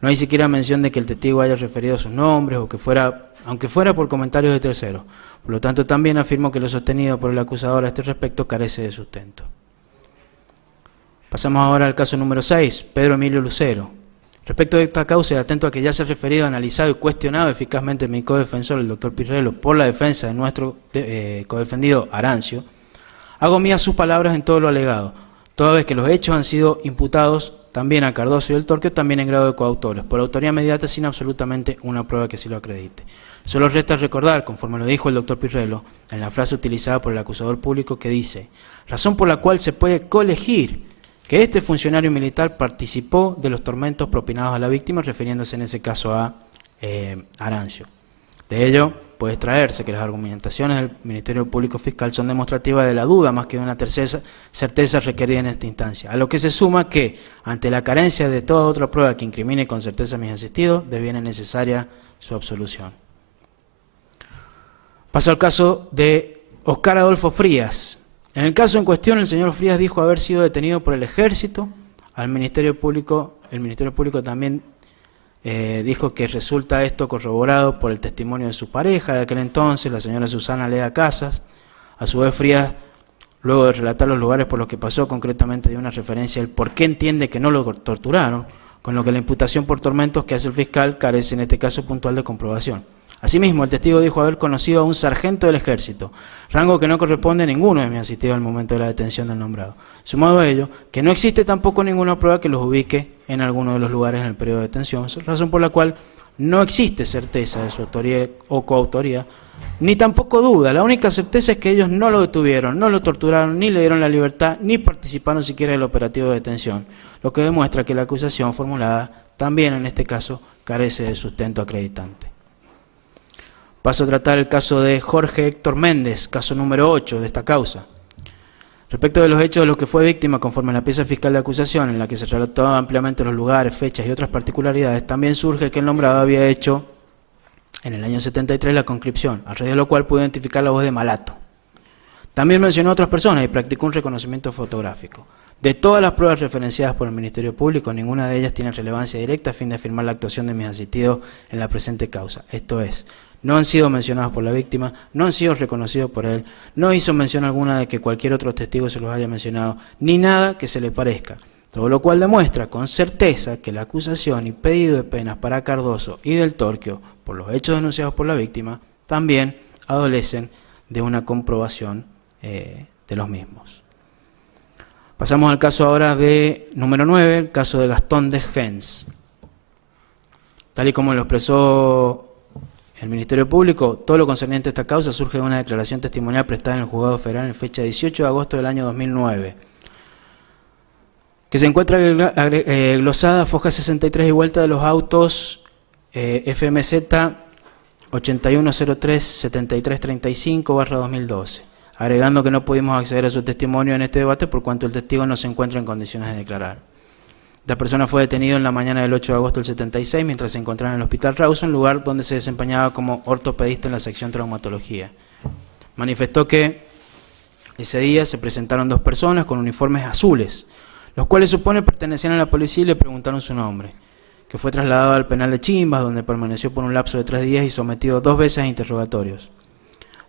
No hay siquiera mención de que el testigo haya referido sus nombres, o que aunque fuera por comentarios de terceros. Por lo tanto, también afirmo que lo sostenido por el acusador a este respecto carece de sustento. Pasamos ahora al caso número 6, Pedro Emilio Lucero. Respecto de esta causa y atento a que ya se ha referido, analizado y cuestionado eficazmente mi codefensor, el doctor Pirrello, por la defensa de nuestro codefendido Arancio, hago mías sus palabras en todo lo alegado, toda vez que los hechos han sido imputados también a Cardoso y el Torquio, también en grado de coautores, por autoría inmediata sin absolutamente una prueba que sí lo acredite. Solo resta recordar, conforme lo dijo el doctor Pirrello, en la frase utilizada por el acusador público que dice, razón por la cual se puede colegir que este funcionario militar participó de los tormentos propinados a la víctima, refiriéndose en ese caso a Arancio. De ello puede extraerse que las argumentaciones del Ministerio Público Fiscal son demostrativas de la duda más que de una certeza requerida en esta instancia, a lo que se suma que, ante la carencia de toda otra prueba que incrimine con certeza a mis asistidos, deviene necesaria su absolución. Paso al caso de Oscar Adolfo Frías. En el caso en cuestión, el señor Frías dijo haber sido detenido por el Ejército. El Ministerio Público también dijo que resulta esto corroborado por el testimonio de su pareja de aquel entonces, la señora Susana Leda Casas. A su vez, Frías, luego de relatar los lugares por los que pasó, concretamente dio una referencia al por qué entiende que no lo torturaron, con lo que la imputación por tormentos que hace el fiscal carece en este caso puntual de comprobación. Asimismo, el testigo dijo haber conocido a un sargento del Ejército, rango que no corresponde a ninguno de mis asistidos al momento de la detención del nombrado. Sumado a ello, que no existe tampoco ninguna prueba que los ubique en alguno de los lugares en el periodo de detención, razón por la cual no existe certeza de su autoría o coautoría, ni tampoco duda. La única certeza es que ellos no lo detuvieron, no lo torturaron, ni le dieron la libertad, ni participaron siquiera del operativo de detención, lo que demuestra que la acusación formulada también en este caso carece de sustento acreditante. Paso a tratar el caso de Jorge Héctor Méndez, caso número 8 de esta causa. Respecto de los hechos de los que fue víctima, conforme a la pieza fiscal de acusación, en la que se relató ampliamente los lugares, fechas y otras particularidades, también surge que el nombrado había hecho en el año 73 la conscripción, a raíz de lo cual pudo identificar la voz de Malato. También mencionó a otras personas y practicó un reconocimiento fotográfico. De todas las pruebas referenciadas por el Ministerio Público, ninguna de ellas tiene relevancia directa a fin de afirmar la actuación de mis asistidos en la presente causa. Esto es, no han sido mencionados por la víctima, no han sido reconocidos por él, no hizo mención alguna de que cualquier otro testigo se los haya mencionado, ni nada que se le parezca. Todo lo cual demuestra con certeza que la acusación y pedido de penas para Cardoso y del Torquio, por los hechos denunciados por la víctima, también adolecen de una comprobación de los mismos. Pasamos al caso ahora de número 9, el caso de Gastón de Gens. Tal y como lo expresó el Ministerio Público, todo lo concerniente a esta causa surge de una declaración testimonial prestada en el Juzgado Federal en fecha 18 de agosto del año 2009, que se encuentra glosada foja 63 y vuelta de los autos FMZ 8103-7335/2012, agregando que no pudimos acceder a su testimonio en este debate por cuanto el testigo no se encuentra en condiciones de declarar. La persona fue detenido en la mañana del 8 de agosto del 76 mientras se encontraba en el Hospital Rawson, lugar donde se desempeñaba como ortopedista en la sección traumatología. Manifestó que ese día se presentaron dos personas con uniformes azules, los cuales supone pertenecían a la policía y le preguntaron su nombre, que fue trasladado al penal de Chimbas, donde permaneció por un lapso de 3 días y sometido 2 veces a interrogatorios.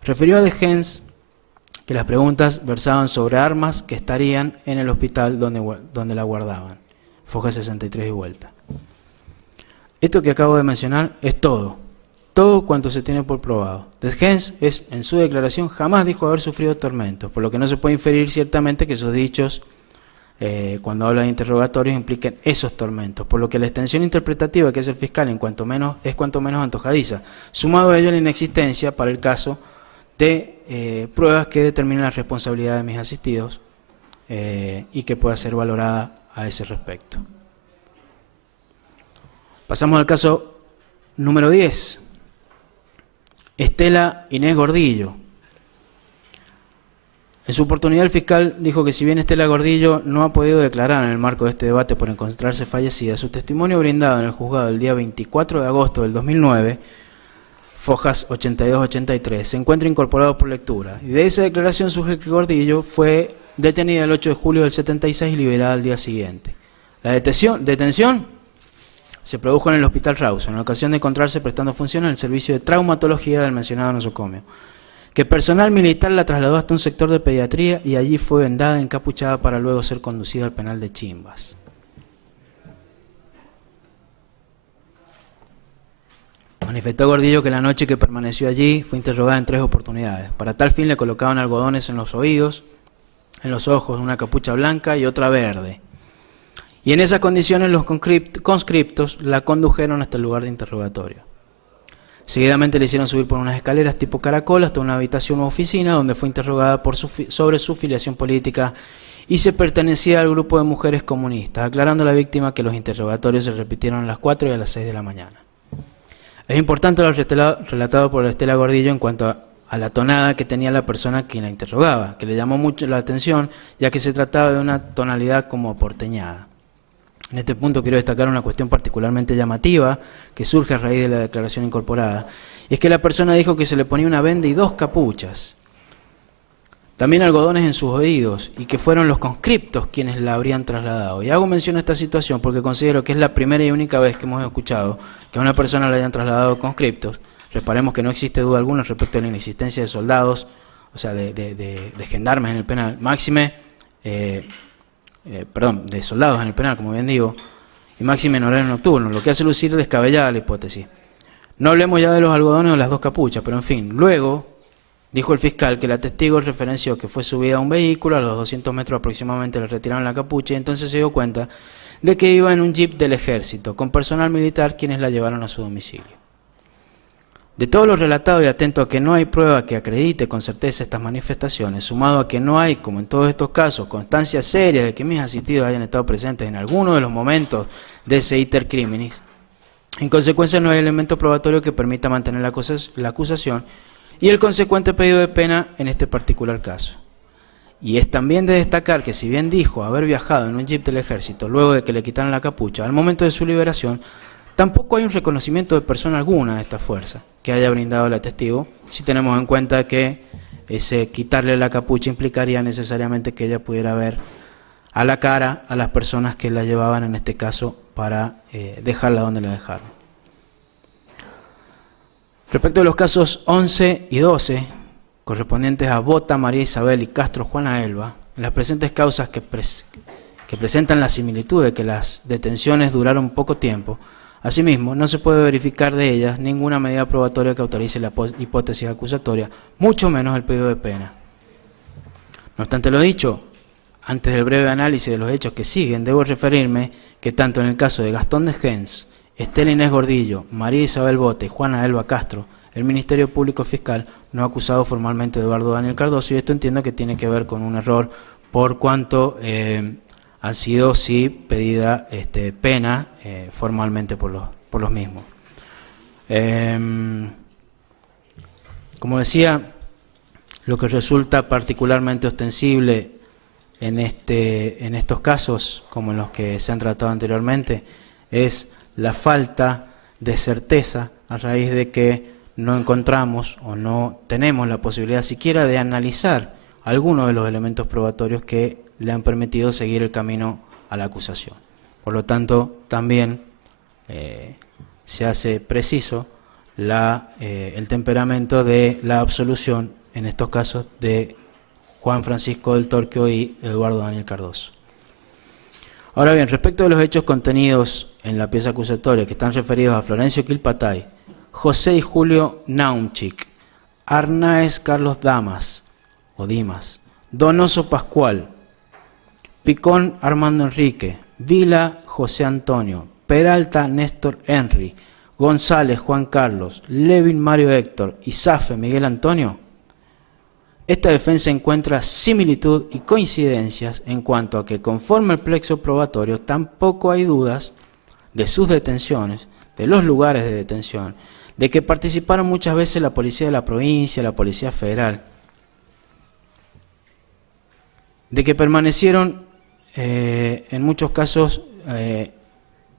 Refirió a De Gens que las preguntas versaban sobre armas que estarían en el hospital donde la guardaban. Foja 63 y vuelta. Esto que acabo de mencionar es todo cuanto se tiene por probado. De Gens en su declaración jamás dijo haber sufrido tormentos, por lo que no se puede inferir ciertamente que sus dichos, cuando habla de interrogatorios, impliquen esos tormentos, por lo que la extensión interpretativa que hace el fiscal es cuanto menos antojadiza, sumado a ello la inexistencia para el caso de pruebas que determinen la responsabilidad de mis asistidos y que pueda ser valorada a ese respecto. Pasamos al caso número 10. Estela Inés Gordillo. En su oportunidad el fiscal dijo que si bien Estela Gordillo no ha podido declarar en el marco de este debate por encontrarse fallecida, su testimonio brindado en el juzgado el día 24 de agosto del 2009, fojas 82-83, se encuentra incorporado por lectura. Y de esa declaración surge que Gordillo fue detenida el 8 de julio del 76 y liberada al día siguiente. La detención se produjo en el Hospital Rawson, en ocasión de encontrarse prestando funciones en el servicio de traumatología del mencionado nosocomio, que personal militar la trasladó hasta un sector de pediatría y allí fue vendada, encapuchada para luego ser conducida al penal de Chimbas. Manifestó Gordillo que la noche que permaneció allí fue interrogada en 3 oportunidades. Para tal fin le colocaban algodones en los oídos, en los ojos, una capucha blanca y otra verde. Y en esas condiciones los conscriptos la condujeron hasta el lugar de interrogatorio. Seguidamente le hicieron subir por unas escaleras tipo caracol hasta una habitación u oficina donde fue interrogada sobre su filiación política y si pertenecía al grupo de mujeres comunistas, aclarando a la víctima que los interrogatorios se repitieron a las 4 y a las 6 de la mañana. Es importante lo relatado por Estela Gordillo en cuanto a la tonada que tenía la persona quien la interrogaba, que le llamó mucho la atención, ya que se trataba de una tonalidad como porteñada. En este punto quiero destacar una cuestión particularmente llamativa que surge a raíz de la declaración incorporada, y es que la persona dijo que se le ponía una venda y 2 capuchas, también algodones en sus oídos, y que fueron los conscriptos quienes la habrían trasladado. Y hago mención a esta situación porque considero que es la primera y única vez que hemos escuchado que a una persona le hayan trasladado conscriptos. Reparemos que no existe duda alguna respecto a la inexistencia de soldados, o sea, de gendarmes en el penal, máxime, de soldados en el penal, como bien digo, y máxime en horario nocturno, lo que hace lucir descabellada la hipótesis. No hablemos ya de los algodones o las 2 capuchas, pero en fin, luego dijo el fiscal que la testigo referenció que fue subida a un vehículo, a los 200 metros aproximadamente le retiraron la capucha y entonces se dio cuenta de que iba en un jeep del ejército, con personal militar quienes la llevaron a su domicilio. De todo lo relatado y atento a que no hay prueba que acredite con certeza estas manifestaciones, sumado a que no hay, como en todos estos casos, constancia seria de que mis asistidos hayan estado presentes en alguno de los momentos de ese iter criminis, en consecuencia no hay elemento probatorio que permita mantener la acusación y el consecuente pedido de pena en este particular caso. Y es también de destacar que si bien dijo haber viajado en un jeep del ejército luego de que le quitaran la capucha, al momento de su liberación, tampoco hay un reconocimiento de persona alguna de esta fuerza que haya brindado la testigo, si tenemos en cuenta que ese quitarle la capucha implicaría necesariamente que ella pudiera ver a la cara a las personas que la llevaban en este caso para dejarla donde la dejaron. Respecto a los casos 11 y 12, correspondientes a Bota, María Isabel y Castro Juana Elba, en las presentes causas que presentan la similitud de que las detenciones duraron poco tiempo, asimismo, no se puede verificar de ellas ninguna medida probatoria que autorice la hipótesis acusatoria, mucho menos el pedido de pena. No obstante lo dicho, antes del breve análisis de los hechos que siguen, debo referirme que tanto en el caso de Gastón de Gens, Estela Inés Gordillo, María Isabel Bota y Juana Elba Castro, el Ministerio Público Fiscal no ha acusado formalmente a Eduardo Daniel Cardoso, y esto entiendo que tiene que ver con un error por cuanto ha sido sí pedida pena formalmente por los mismos. Como decía, lo que resulta particularmente ostensible en estos casos, como en los que se han tratado anteriormente, es la falta de certeza a raíz de que no encontramos o no tenemos la posibilidad siquiera de analizar algunos de los elementos probatorios que le han permitido seguir el camino a la acusación. Por lo tanto, también se hace preciso el temperamento de la absolución, en estos casos, de Juan Francisco del Torquio y Eduardo Daniel Cardoso. Ahora bien, respecto de los hechos contenidos en la pieza acusatoria que están referidos a Florencio Quilpatay, José y Julio Naumchik, Arnaez Carlos Dimas, Donoso Pascual, Picón Armando Enrique, Vila José Antonio, Peralta Néstor Henry, González Juan Carlos, Levin Mario Héctor y Zafe Miguel Antonio, esta defensa encuentra similitud y coincidencias en cuanto a que conforme al plexo probatorio tampoco hay dudas de sus detenciones, de los lugares de detención, de que participaron muchas veces la policía de la provincia, la policía federal, de que permanecieron en muchos casos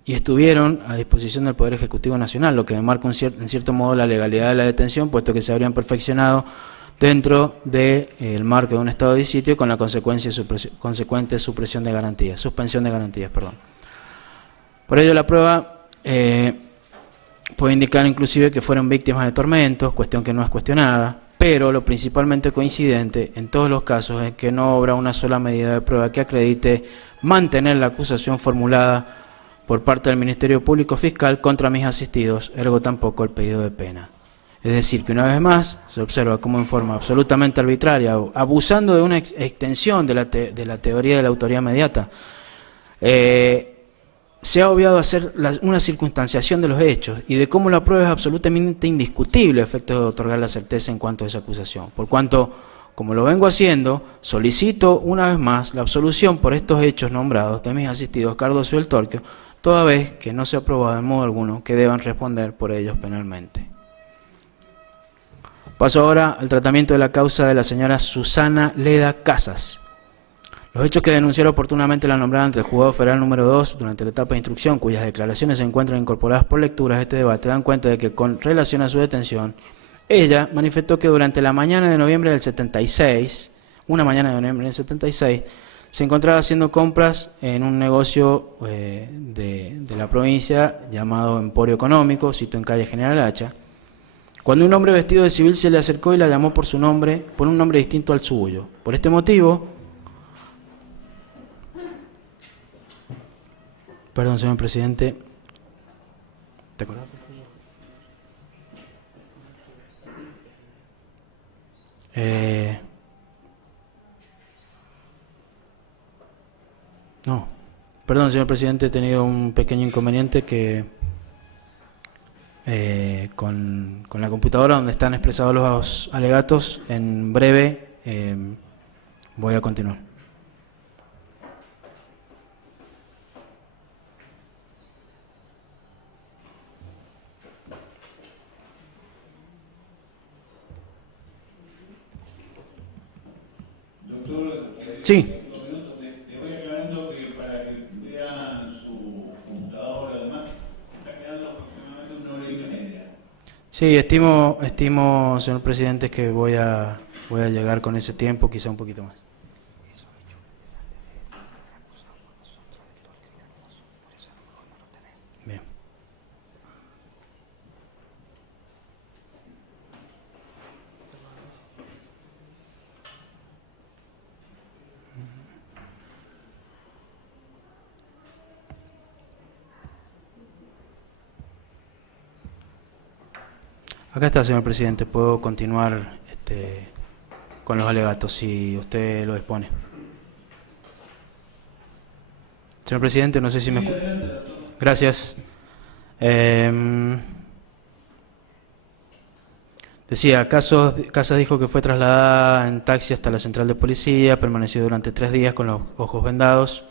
y estuvieron a disposición del Poder Ejecutivo Nacional, lo que demarca en cierto modo la legalidad de la detención, puesto que se habrían perfeccionado dentro del marco de un estado de sitio con la consecuente supresión de garantías, suspensión de garantías, perdón. Por ello la prueba puede indicar inclusive que fueron víctimas de tormentos, cuestión que no es cuestionada, pero lo principalmente coincidente en todos los casos es que no obra una sola medida de prueba que acredite mantener la acusación formulada por parte del Ministerio Público Fiscal contra mis asistidos, ergo tampoco el pedido de pena. Es decir, que una vez más se observa cómo en forma absolutamente arbitraria, abusando de una extensión de la teoría de la autoría mediata, se ha obviado hacer una circunstanciación de los hechos y de cómo la prueba es absolutamente indiscutible a efecto de otorgar la certeza en cuanto a esa acusación. Por cuanto, como lo vengo haciendo, solicito una vez más la absolución por estos hechos nombrados de mis asistidos Cardoso y El Torquio, toda vez que no se ha probado en modo alguno que deban responder por ellos penalmente. Paso ahora al tratamiento de la causa de la señora Susana Leda Casas. Los hechos que denunciara oportunamente la nombrada ante el Juzgado Federal número 2 durante la etapa de instrucción, cuyas declaraciones se encuentran incorporadas por lecturas a este debate, dan cuenta de que con relación a su detención, ella manifestó que durante la mañana de noviembre del 76, una mañana de noviembre del 76, se encontraba haciendo compras en un negocio de la provincia llamado Emporio Económico, sito en calle General Hacha, cuando un hombre vestido de civil se le acercó y la llamó por su nombre, por un nombre distinto al suyo. Por este motivo, perdón, señor presidente, ¿te acordás? No, perdón, señor presidente, he tenido un pequeño inconveniente que con la computadora donde están expresados los alegatos. En breve voy a continuar. Doctor, Sí. te voy aclarando que para que vean su computadora, además, está quedando aproximadamente 1 hora y media. Sí, estimo, señor presidente, que voy a llegar con ese tiempo, quizá un poquito más. Bien. Acá está, señor presidente. Puedo continuar con los alegatos, si usted lo dispone. Señor presidente, no sé si me escucha. Gracias. Decía, Casas dijo que fue trasladada en taxi hasta la central de policía, permaneció durante 3 días con los ojos vendados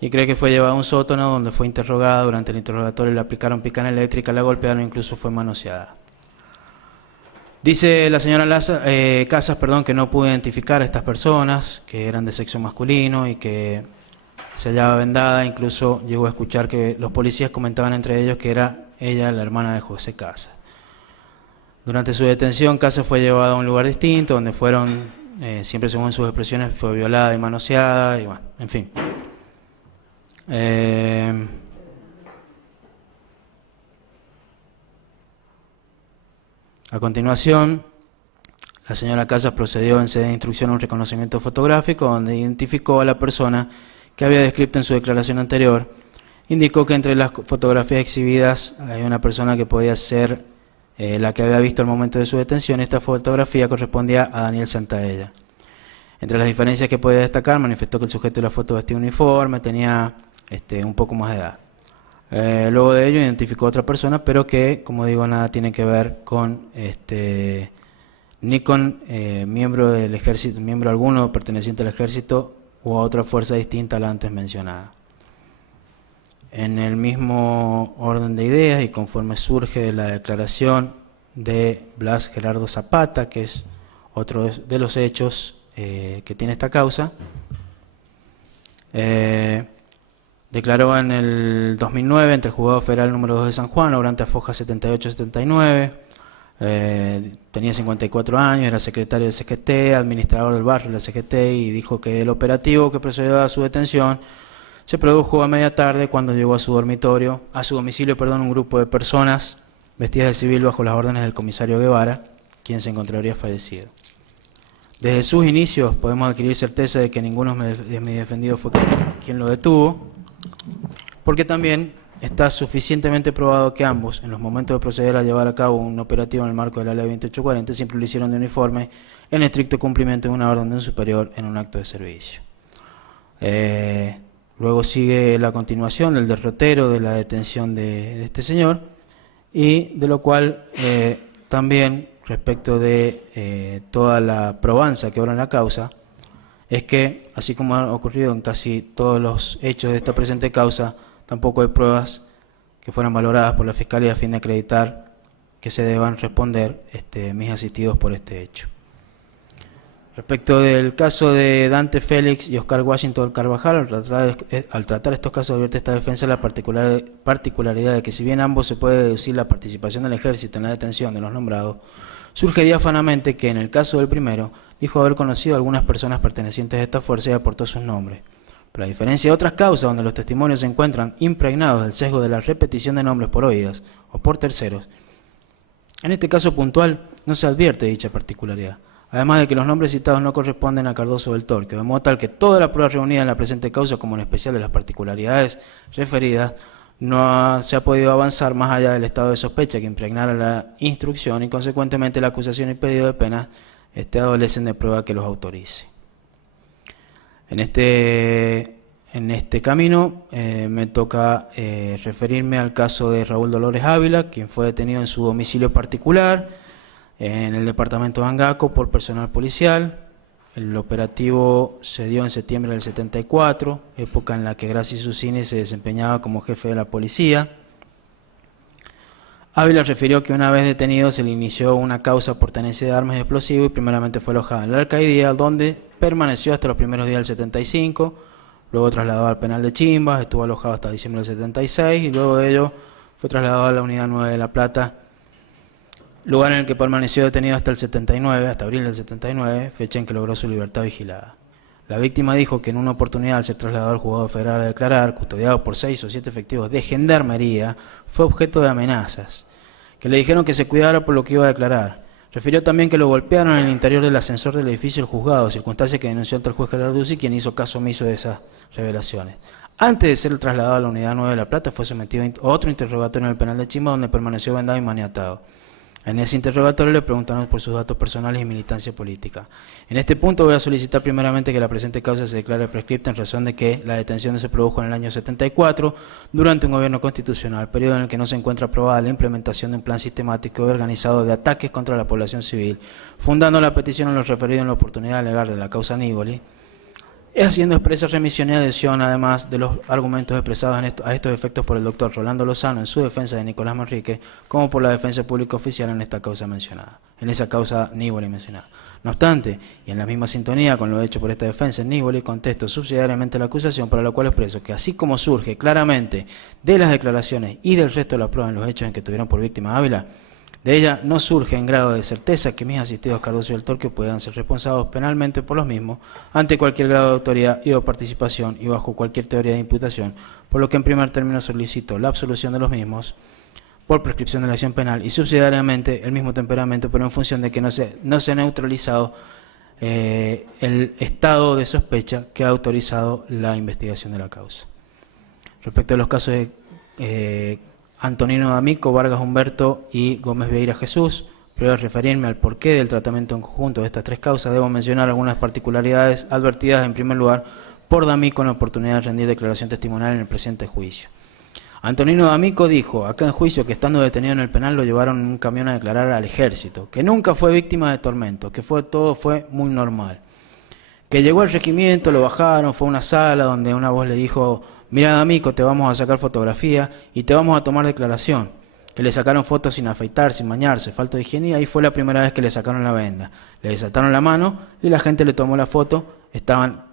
y cree que fue llevada a un sótano donde fue interrogada. Durante el interrogatorio le aplicaron picana eléctrica, la golpearon e incluso fue manoseada. Dice la señora Casas, que no pudo identificar a estas personas, que eran de sexo masculino y que se hallaba vendada. Incluso llegó a escuchar que los policías comentaban entre ellos que era ella la hermana de José Casas. Durante su detención, Casas fue llevada a un lugar distinto, donde fueron, siempre según sus expresiones, fue violada y manoseada, y bueno, en fin. A continuación, la señora Casas procedió en sede de instrucción a un reconocimiento fotográfico donde identificó a la persona que había descrito en su declaración anterior. Indicó que entre las fotografías exhibidas hay una persona que podía ser la que había visto al momento de su detención. Esta fotografía correspondía a Daniel Santaella. Entre las diferencias que podía destacar, manifestó que el sujeto de la foto vestía uniforme, tenía un poco más de edad. Luego de ello identificó a otra persona, pero que, como digo, nada tiene que ver con ni con miembro del ejército, miembro alguno perteneciente al ejército o a otra fuerza distinta a la antes mencionada. En el mismo orden de ideas y conforme surge de la declaración de Blas Gerardo Zapata, que es otro de los hechos que tiene esta causa, declaró en el 2009 ante el Juzgado Federal número 2 de San Juan, obrante a foja 78-79, tenía 54 años, era secretario del CGT, administrador del barrio de la CGT, y dijo que el operativo que procedió a su detención se produjo a media tarde cuando llegó a su domicilio, un grupo de personas vestidas de civil bajo las órdenes del comisario Guevara, quien se encontraría fallecido. Desde sus inicios podemos adquirir certeza de que ninguno de mis defendidos fue quien lo detuvo. porque también está suficientemente probado que ambos, en los momentos de proceder a llevar a cabo un operativo en el marco de la Ley 2840, siempre lo hicieron de uniforme en estricto cumplimiento de una orden de un superior en un acto de servicio. Luego sigue la continuación del derrotero de la detención de este señor, y de lo cual también respecto de toda la probanza que obra en la causa, es que, así como ha ocurrido en casi todos los hechos de esta presente causa, tampoco hay pruebas que fueran valoradas por la Fiscalía a fin de acreditar que se deban responder mis asistidos por este hecho. Respecto del caso de Dante Félix y Oscar Washington Carvajal, al tratar estos casos advierte esta defensa la particularidad de que si bien ambos se puede deducir la participación del ejército en la detención de los nombrados, surge diáfanamente que en el caso del primero dijo haber conocido a algunas personas pertenecientes a esta fuerza y aportó sus nombres. Pero a diferencia de otras causas donde los testimonios se encuentran impregnados del sesgo de la repetición de nombres por oídas o por terceros, en este caso puntual no se advierte dicha particularidad. Además de que los nombres citados no corresponden a Cardoso del Torquio, de modo tal que toda la prueba reunida en la presente causa, como en especial de las particularidades referidas, no se ha podido avanzar más allá del estado de sospecha que impregnara la instrucción y consecuentemente la acusación y pedido de pena adolecen de prueba que los autorice. En este camino me toca referirme al caso de Raúl Dolores Ávila, quien fue detenido en su domicilio particular en el departamento de Angaco por personal policial. El operativo se dio en septiembre del 74, época en la que Graci Susini se desempeñaba como jefe de la policía. Ávila refirió que una vez detenido se le inició una causa por tenencia de armas y explosivos y primeramente fue alojado en la alcaidía, donde permaneció hasta los primeros días del 75, luego trasladado al penal de Chimbas, estuvo alojado hasta diciembre del 76 y luego de ello fue trasladado a la unidad 9 de La Plata, lugar en el que permaneció detenido hasta el 79, hasta abril del 79, fecha en que logró su libertad vigilada. La víctima dijo que en una oportunidad, al ser trasladado al juzgado federal a declarar, custodiado por 6 o 7 efectivos de gendarmería, fue objeto de amenazas, que le dijeron que se cuidara por lo que iba a declarar. Refirió también que lo golpearon en el interior del ascensor del edificio del juzgado, circunstancia que denunció ante el juez Galarduzzi, quien hizo caso omiso de esas revelaciones. Antes de ser trasladado a la unidad 9 de La Plata, fue sometido a otro interrogatorio en el penal de Chimba, donde permaneció vendado y maniatado. En ese interrogatorio le preguntaron por sus datos personales y militancia política. En este punto voy a solicitar primeramente que la presente causa se declare prescripta en razón de que la detención se produjo en el año 74 durante un gobierno constitucional, periodo en el que no se encuentra aprobada la implementación de un plan sistemático y organizado de ataques contra la población civil, fundando la petición en lo referido en la oportunidad legal de la causa Nívoli, haciendo expresa remisión y adhesión, además de los argumentos expresados a estos efectos por el doctor Rolando Lozano en su defensa de Nicolás Manrique, como por la defensa pública oficial en esta causa mencionada, en esa causa Nívoli mencionada. No obstante, y en la misma sintonía con lo hecho por esta defensa en Nívoli, contesto subsidiariamente la acusación, para la cual expreso que así como surge claramente de las declaraciones y del resto de la prueba en los hechos en que tuvieron por víctima Ávila, de ella no surge en grado de certeza que mis asistidos Cardoso y el Torquio puedan ser responsables penalmente por los mismos ante cualquier grado de autoridad y o participación y bajo cualquier teoría de imputación, por lo que en primer término solicito la absolución de los mismos por prescripción de la acción penal y subsidiariamente el mismo temperamento, pero en función de que no se ha neutralizado el estado de sospecha que ha autorizado la investigación de la causa. Respecto a los casos de Antonino D'Amico, Vargas Humberto y Gómez Vieira Jesús, previo a referirme al porqué del tratamiento en conjunto de estas tres causas, debo mencionar algunas particularidades advertidas en primer lugar por D'Amico en la oportunidad de rendir declaración testimonial en el presente juicio. Antonino D'Amico dijo acá en juicio que estando detenido en el penal lo llevaron en un camión a declarar al ejército, que nunca fue víctima de tormentos, que todo fue muy normal, que llegó al regimiento, lo bajaron, fue a una sala donde una voz le dijo: mira, D'Amico, te vamos a sacar fotografía y te vamos a tomar declaración. Que le sacaron fotos sin afeitar, sin bañarse, falta de higiene, y ahí fue la primera vez que le sacaron la venda. Le desataron la mano y la gente le tomó la foto, estaban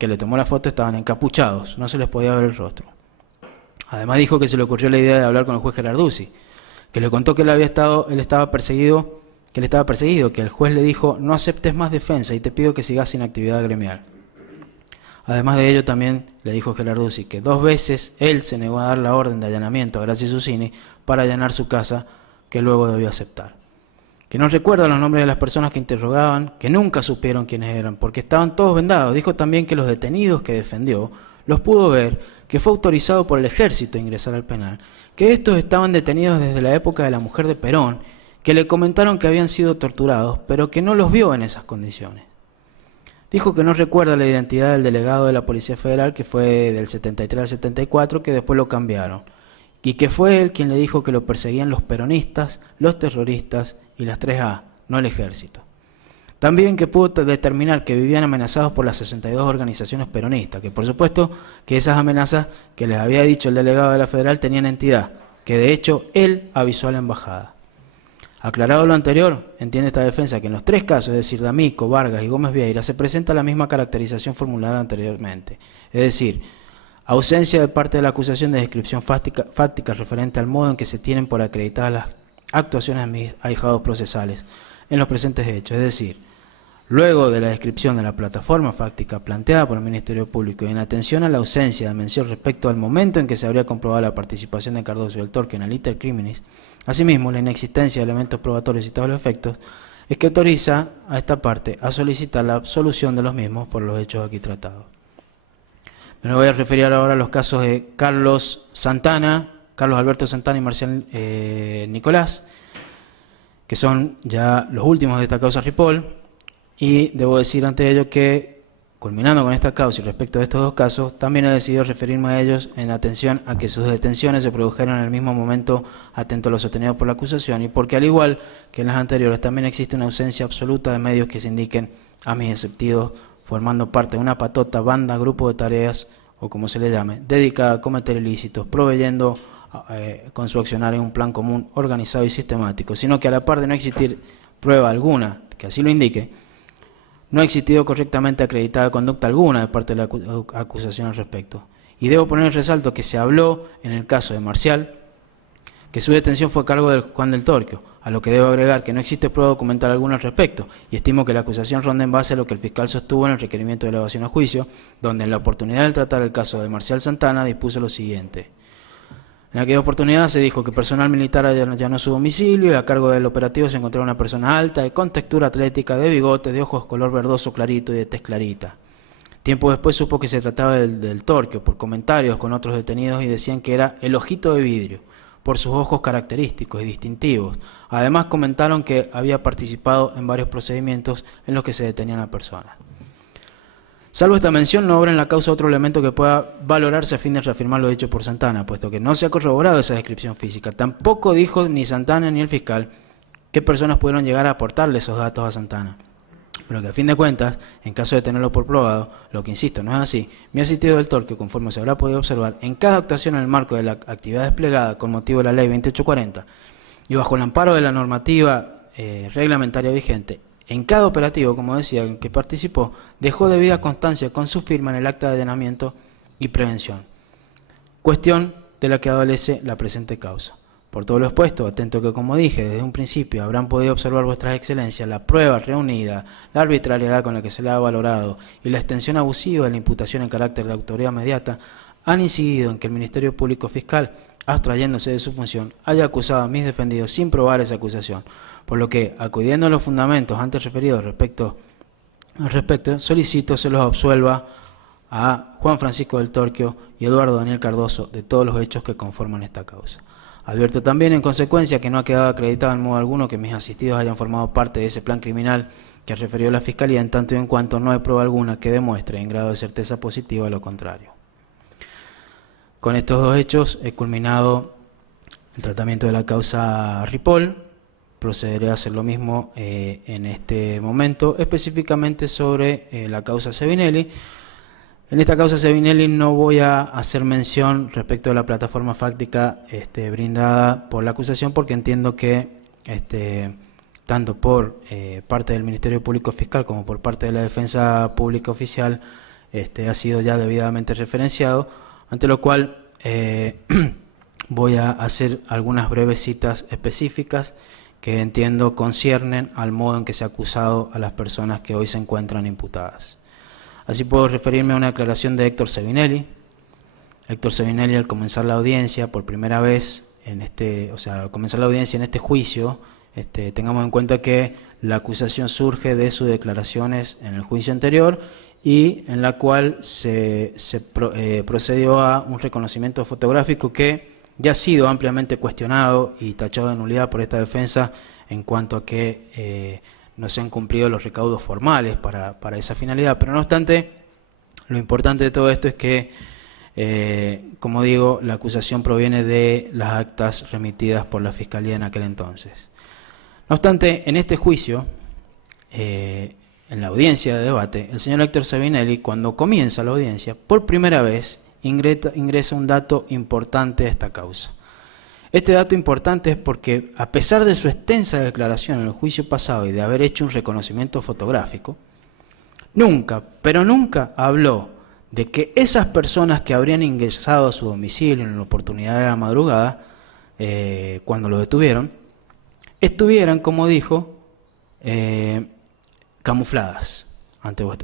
encapuchados, no se les podía ver el rostro. Además dijo que se le ocurrió la idea de hablar con el juez Galarduzzi, que le contó que él estaba perseguido, que el juez le dijo: no aceptes más defensa y te pido que sigas sin actividad gremial. Además de ello, también le dijo Galarduzzi que 2 veces él se negó a dar la orden de allanamiento a Graci Susini para allanar su casa, que luego debió aceptar. que no recuerda los nombres de las personas que interrogaban, que nunca supieron quiénes eran, porque estaban todos vendados. Dijo también que los detenidos que defendió los pudo ver, que fue autorizado por el ejército a ingresar al penal, que estos estaban detenidos desde la época de la mujer de Perón, que le comentaron que habían sido torturados, pero que no los vio en esas condiciones. Dijo que no recuerda la identidad del delegado de la Policía Federal, que fue del 73 al 74, que después lo cambiaron, y que fue él quien le dijo que lo perseguían los peronistas, los terroristas y las 3A, no el ejército. También que pudo determinar que vivían amenazados por las 62 organizaciones peronistas, que por supuesto que esas amenazas que les había dicho el delegado de la Federal tenían entidad, que de hecho él avisó a la embajada. Aclarado lo anterior, entiende esta defensa que en los 3 casos, es decir, D'Amico, Vargas y Gómez Vieira, se presenta la misma caracterización formulada anteriormente, es decir, ausencia de parte de la acusación de descripción fáctica referente al modo en que se tienen por acreditadas las actuaciones de mis ahijados procesales en los presentes hechos, es decir, luego de la descripción de la plataforma fáctica planteada por el Ministerio Público y en atención a la ausencia de mención respecto al momento en que se habría comprobado la participación de Cardoso y del Torque en el iter criminis, asimismo la inexistencia de elementos probatorios citados los efectos, es que autoriza a esta parte a solicitar la absolución de los mismos por los hechos aquí tratados. Me voy a referir ahora a los casos de Carlos Alberto Santana y Marcial Nicolás, que son ya los últimos de esta causa Ripoll, y debo decir ante ello que, culminando con esta causa y respecto de estos 2 casos, también he decidido referirme a ellos en atención a que sus detenciones se produjeron en el mismo momento atento a lo sostenido por la acusación, y porque al igual que en las anteriores también existe una ausencia absoluta de medios que se indiquen a mis exceptivos, formando parte de una patota, banda, grupo de tareas, o como se le llame, dedicada a cometer ilícitos, proveyendo con su accionar en un plan común, organizado y sistemático, sino que a la par de no existir prueba alguna que así lo indique, no ha existido correctamente acreditada conducta alguna de parte de la acusación al respecto. Y debo poner en resalto que se habló en el caso de Marcial que su detención fue a cargo del Juan del Torquio, a lo que debo agregar que no existe prueba documental alguna al respecto, y estimo que la acusación ronda en base a lo que el fiscal sostuvo en el requerimiento de elevación a juicio, donde en la oportunidad de tratar el caso de Marcial Santana dispuso lo siguiente. En aquella oportunidad se dijo que personal militar allanó su domicilio y a cargo del operativo se encontró una persona alta, con textura atlética, de bigote, de ojos color verdoso clarito y de tez clarita. Tiempo después supo que se trataba del Torquio, por comentarios con otros detenidos y decían que era el ojito de vidrio, por sus ojos característicos y distintivos. Además comentaron que había participado en varios procedimientos en los que se detenían a personas. Salvo esta mención, no obra en la causa otro elemento que pueda valorarse a fin de reafirmar lo dicho por Santana, puesto que no se ha corroborado esa descripción física. Tampoco dijo ni Santana ni el fiscal qué personas pudieron llegar a aportarle esos datos a Santana. Pero que a fin de cuentas, en caso de tenerlo por probado, lo que insisto no es así, mi asistido del Torquio, conforme se habrá podido observar, en cada actuación en el marco de la actividad desplegada con motivo de la ley 2840 y bajo el amparo de la normativa reglamentaria vigente, en cada operativo, como decía, en que participó, dejó debida constancia con su firma en el acta de allanamiento y prevención. Cuestión de la que adolece la presente causa. Por todo lo expuesto, atento que, como dije, desde un principio habrán podido observar vuestras excelencias la prueba reunida, la arbitrariedad con la que se le ha valorado y la extensión abusiva de la imputación en carácter de autoridad inmediata han incidido en que el Ministerio Público Fiscal, abstrayéndose de su función, haya acusado a mis defendidos sin probar esa acusación, por lo que, acudiendo a los fundamentos antes referidos al respecto, solicito se los absuelva a Juan Francisco del Torquio y Eduardo Daniel Cardoso de todos los hechos que conforman esta causa. Advierto también, en consecuencia, que no ha quedado acreditado en modo alguno que mis asistidos hayan formado parte de ese plan criminal que refirió la Fiscalía, en tanto y en cuanto no hay prueba alguna que demuestre en grado de certeza positiva lo contrario. Con estos 2 hechos he culminado el tratamiento de la causa Ripoll. Procederé a hacer lo mismo en este momento, específicamente sobre la causa Sevinelli. En esta causa Sevinelli no voy a hacer mención respecto a la plataforma fáctica brindada por la acusación, porque entiendo que tanto por parte del Ministerio Público Fiscal como por parte de la Defensa Pública Oficial ha sido ya debidamente referenciado, ante lo cual voy a hacer algunas breves citas específicas que entiendo conciernen al modo en que se ha acusado a las personas que hoy se encuentran imputadas. Así puedo referirme a una declaración de Héctor Sevinelli. Héctor Sevinelli, al comenzar la audiencia por primera vez al comenzar la audiencia en este juicio, Tengamos en cuenta que la acusación surge de sus declaraciones en el juicio anterior y en la cual se procedió a un reconocimiento fotográfico que ya ha sido ampliamente cuestionado y tachado de nulidad por esta defensa en cuanto a que no se han cumplido los recaudos formales para esa finalidad. Pero no obstante, lo importante de todo esto es que, como digo, la acusación proviene de las actas remitidas por la Fiscalía en aquel entonces. No obstante, en este juicio, en la audiencia de debate, el señor Héctor Savinelli, cuando comienza la audiencia, por primera vez ingresa un dato importante a esta causa. Este dato importante es porque, a pesar de su extensa declaración en el juicio pasado y de haber hecho un reconocimiento fotográfico, nunca, pero nunca habló de que esas personas que habrían ingresado a su domicilio en la oportunidad de la madrugada, cuando lo detuvieron, estuvieran, como dijo, camufladas,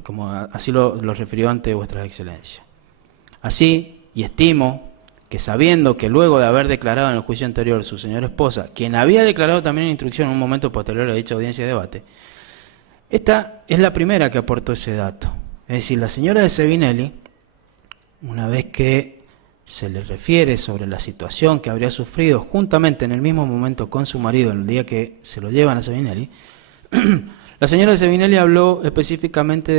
como así lo refirió ante vuestras excelencias. Así, y estimo que sabiendo que luego de haber declarado en el juicio anterior su señora esposa, quien había declarado también en instrucción en un momento posterior a dicha audiencia de debate, esta es la primera que aportó ese dato. Es decir, la señora de Savinelli, una vez que se le refiere sobre la situación que habría sufrido juntamente en el mismo momento con su marido el día que se lo llevan a Savinelli, la señora de Savinelli habló específicamente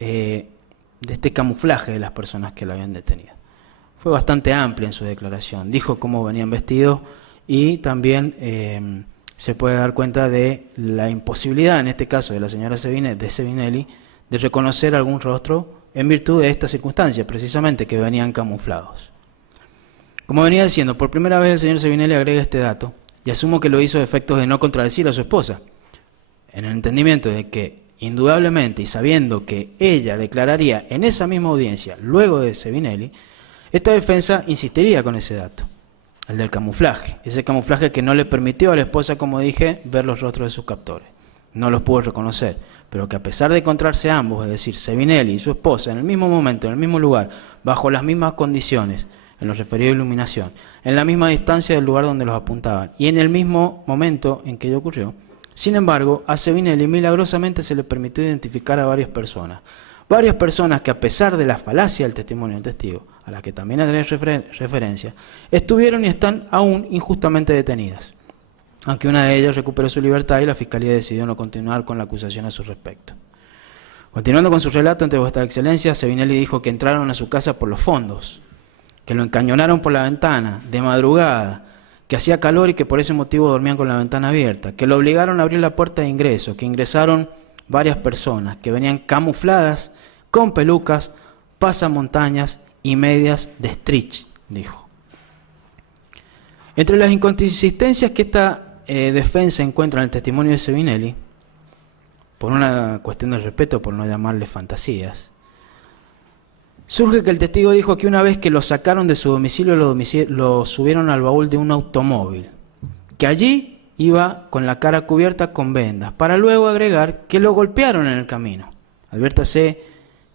de este camuflaje de las personas que la habían detenido. Fue bastante amplia en su declaración, dijo cómo venían vestidos y también se puede dar cuenta de la imposibilidad, en este caso de la señora de Savinelli, de reconocer algún rostro en virtud de esta circunstancia, precisamente que venían camuflados. Como venía diciendo, por primera vez el señor Savinelli agrega este dato, y asumo que lo hizo a efectos de no contradecir a su esposa, en el entendimiento de que, indudablemente, y sabiendo que ella declararía en esa misma audiencia, luego de Savinelli, esta defensa insistiría con ese dato, el del camuflaje, ese camuflaje que no le permitió a la esposa, como dije, ver los rostros de sus captores. No los pudo reconocer, pero que a pesar de encontrarse ambos, es decir, Savinelli y su esposa, en el mismo momento, en el mismo lugar, bajo las mismas condiciones, en lo referido a iluminación, en la misma distancia del lugar donde los apuntaban, y en el mismo momento en que ello ocurrió, sin embargo, a Savinelli milagrosamente se le permitió identificar a varias personas que a pesar de la falacia del testimonio del testigo, a la que también haré referencia, estuvieron y están aún injustamente detenidas, aunque una de ellas recuperó su libertad y la Fiscalía decidió no continuar con la acusación a su respecto. Continuando con su relato ante vuestra excelencia, Savinelli dijo que entraron a su casa por los fondos, que lo encañonaron por la ventana, de madrugada, que hacía calor y que por ese motivo dormían con la ventana abierta, que lo obligaron a abrir la puerta de ingreso, que ingresaron varias personas, que venían camufladas, con pelucas, pasamontañas y medias de stretch, dijo. Entre las inconsistencias que esta defensa encuentra en el testimonio de Savinelli, por una cuestión de respeto, por no llamarle fantasías, surge que el testigo dijo que una vez que lo sacaron de su domicilio, lo subieron al baúl de un automóvil, que allí iba con la cara cubierta con vendas, para luego agregar que lo golpearon en el camino. Adviértase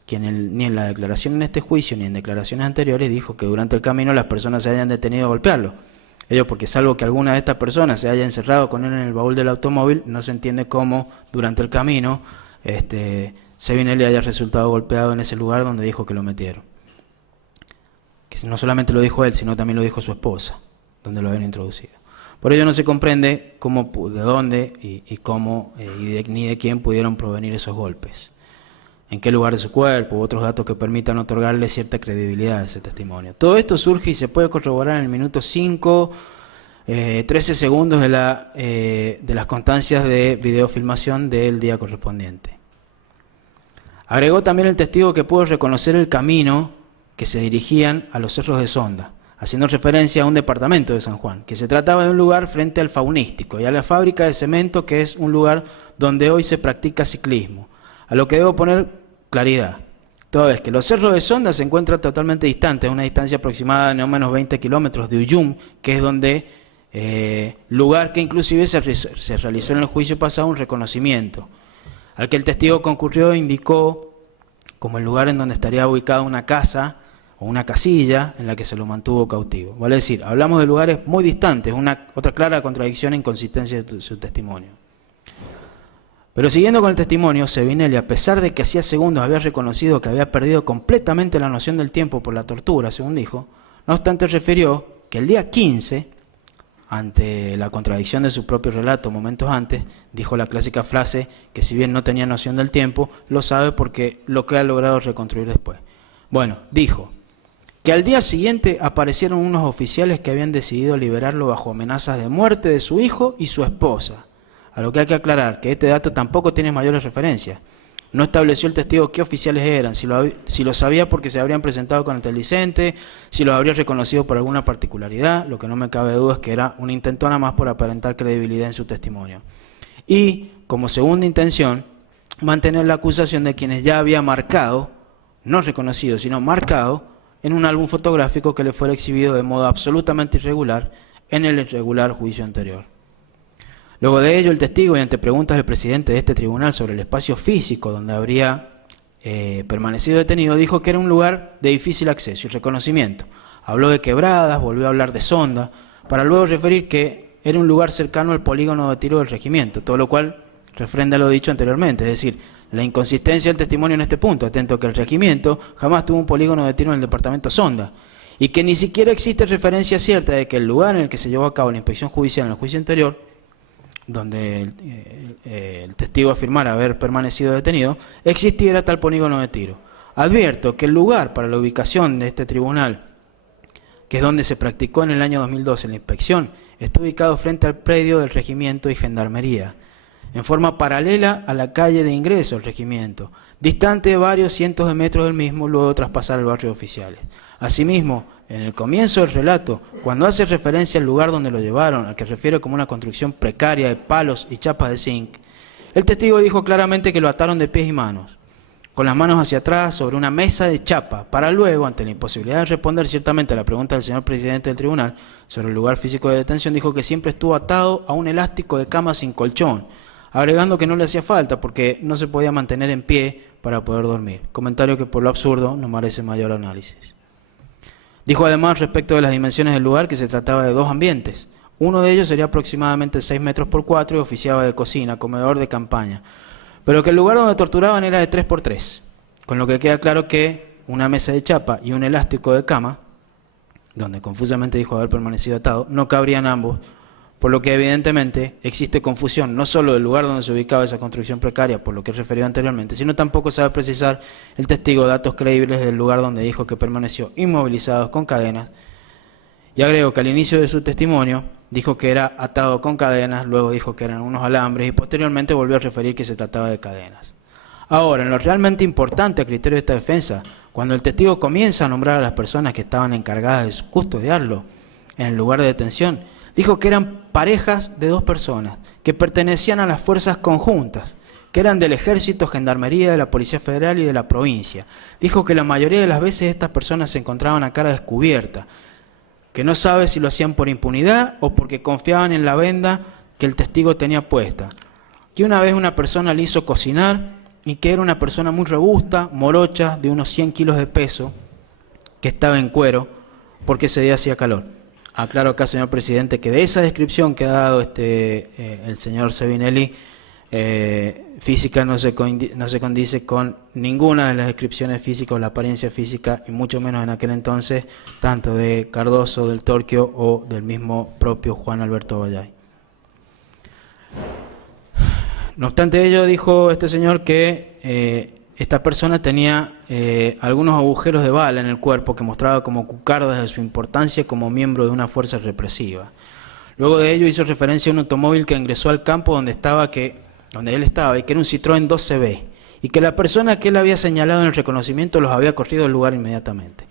que ni en la declaración en este juicio ni en declaraciones anteriores dijo que durante el camino las personas se hayan detenido a golpearlo. Ello porque salvo que alguna de estas personas se haya encerrado con él en el baúl del automóvil, no se entiende cómo durante el camino Savinelli haya resultado golpeado en ese lugar donde dijo que lo metieron. Que no solamente lo dijo él, sino también lo dijo su esposa, donde lo habían introducido. Por ello no se comprende cómo, de dónde y cómo ni de quién pudieron provenir esos golpes. En qué lugar de su cuerpo, u otros datos que permitan otorgarle cierta credibilidad a ese testimonio. Todo esto surge y se puede corroborar en el minuto 5, 13 segundos de las constancias de videofilmación del día correspondiente. Agregó también el testigo que pudo reconocer el camino que se dirigían a los cerros de Sonda, haciendo referencia a un departamento de San Juan, que se trataba de un lugar frente al Faunístico y a la fábrica de cemento, que es un lugar donde hoy se practica ciclismo. A lo que debo poner claridad, toda vez que los cerros de Sonda se encuentran totalmente distantes, a una distancia aproximada de no menos 20 kilómetros de Uyum, que es donde, lugar que inclusive se realizó en el juicio pasado un reconocimiento, al que el testigo concurrió e indicó como el lugar en donde estaría ubicada una casa o una casilla en la que se lo mantuvo cautivo. Vale decir, hablamos de lugares muy distantes, otra clara contradicción e inconsistencia de su testimonio. Pero siguiendo con el testimonio, Sevinelli, a pesar de que hacía segundos había reconocido que había perdido completamente la noción del tiempo por la tortura, según dijo, no obstante refirió que el día 15, ante la contradicción de su propio relato momentos antes, dijo la clásica frase que si bien no tenía noción del tiempo, lo sabe porque lo que ha logrado reconstruir después. Bueno, dijo que al día siguiente aparecieron unos oficiales que habían decidido liberarlo bajo amenazas de muerte de su hijo y su esposa. A lo que hay que aclarar que este dato tampoco tiene mayores referencias. No estableció el testigo qué oficiales eran, si lo sabía porque se habrían presentado con el dicente, si los habría reconocido por alguna particularidad. Lo que no me cabe duda es que era una intentona más por aparentar credibilidad en su testimonio. Y, como segunda intención, mantener la acusación de quienes ya había marcado, no reconocido, sino marcado, en un álbum fotográfico que le fuera exhibido de modo absolutamente irregular en el irregular juicio anterior. Luego de ello, el testigo, y ante preguntas del presidente de este tribunal sobre el espacio físico donde habría permanecido detenido, dijo que era un lugar de difícil acceso y reconocimiento. Habló de quebradas, volvió a hablar de sonda, para luego referir que era un lugar cercano al polígono de tiro del regimiento, todo lo cual refrenda lo dicho anteriormente, es decir, la inconsistencia del testimonio en este punto, atento que el regimiento jamás tuvo un polígono de tiro en el departamento Sonda, y que ni siquiera existe referencia cierta de que el lugar en el que se llevó a cabo la inspección judicial en el juicio anterior, donde el testigo afirmara haber permanecido detenido, existiera tal polígono de tiro. Advierto que el lugar para la ubicación de este tribunal, que es donde se practicó en el año 2012 la inspección, está ubicado frente al predio del regimiento y gendarmería, en forma paralela a la calle de ingreso al regimiento, distante varios cientos de metros del mismo, luego de traspasar el barrio de oficiales. Asimismo, en el comienzo del relato, cuando hace referencia al lugar donde lo llevaron, al que refiere como una construcción precaria de palos y chapas de zinc, el testigo dijo claramente que lo ataron de pies y manos, con las manos hacia atrás sobre una mesa de chapa, para luego, ante la imposibilidad de responder ciertamente a la pregunta del señor presidente del tribunal sobre el lugar físico de detención, dijo que siempre estuvo atado a un elástico de cama sin colchón, agregando que no le hacía falta porque no se podía mantener en pie para poder dormir. Comentario que por lo absurdo no merece mayor análisis. Dijo además respecto de las dimensiones del lugar que se trataba de dos ambientes. Uno de ellos sería aproximadamente 6 metros por 4 y oficiaba de cocina, comedor de campaña. Pero que el lugar donde torturaban era de 3 por 3, con lo que queda claro que una mesa de chapa y un elástico de cama, donde confusamente dijo haber permanecido atado, no cabrían ambos, por lo que evidentemente existe confusión no solo del lugar donde se ubicaba esa construcción precaria, por lo que he referido anteriormente, sino tampoco sabe precisar el testigo datos creíbles del lugar donde dijo que permaneció inmovilizado con cadenas. Y agrego que al inicio de su testimonio dijo que era atado con cadenas, luego dijo que eran unos alambres y posteriormente volvió a referir que se trataba de cadenas. Ahora, en lo realmente importante a criterio de esta defensa, cuando el testigo comienza a nombrar a las personas que estaban encargadas de custodiarlo en el lugar de detención, dijo que eran parejas de 2 personas, que pertenecían a las fuerzas conjuntas, que eran del Ejército, Gendarmería, de la Policía Federal y de la provincia. Dijo que la mayoría de las veces estas personas se encontraban a cara descubierta, que no sabe si lo hacían por impunidad o porque confiaban en la venda que el testigo tenía puesta. Que una vez una persona le hizo cocinar y que era una persona muy robusta, morocha, de unos 100 kilos de peso, que estaba en cuero porque ese día hacía calor. Aclaro acá, señor presidente, que de esa descripción que ha dado el señor Sevinelli, física no se condice con ninguna de las descripciones físicas o la apariencia física, y mucho menos en aquel entonces, tanto de Cardoso, del Torquio o del mismo propio Juan Alberto Vallay. No obstante ello, dijo este señor que esta persona tenía algunos agujeros de bala en el cuerpo que mostraba como cucardas de su importancia como miembro de una fuerza represiva. Luego de ello hizo referencia a un automóvil que ingresó al campo donde él estaba y que era un Citroën 2CB y que la persona que él había señalado en el reconocimiento los había corrido del lugar inmediatamente.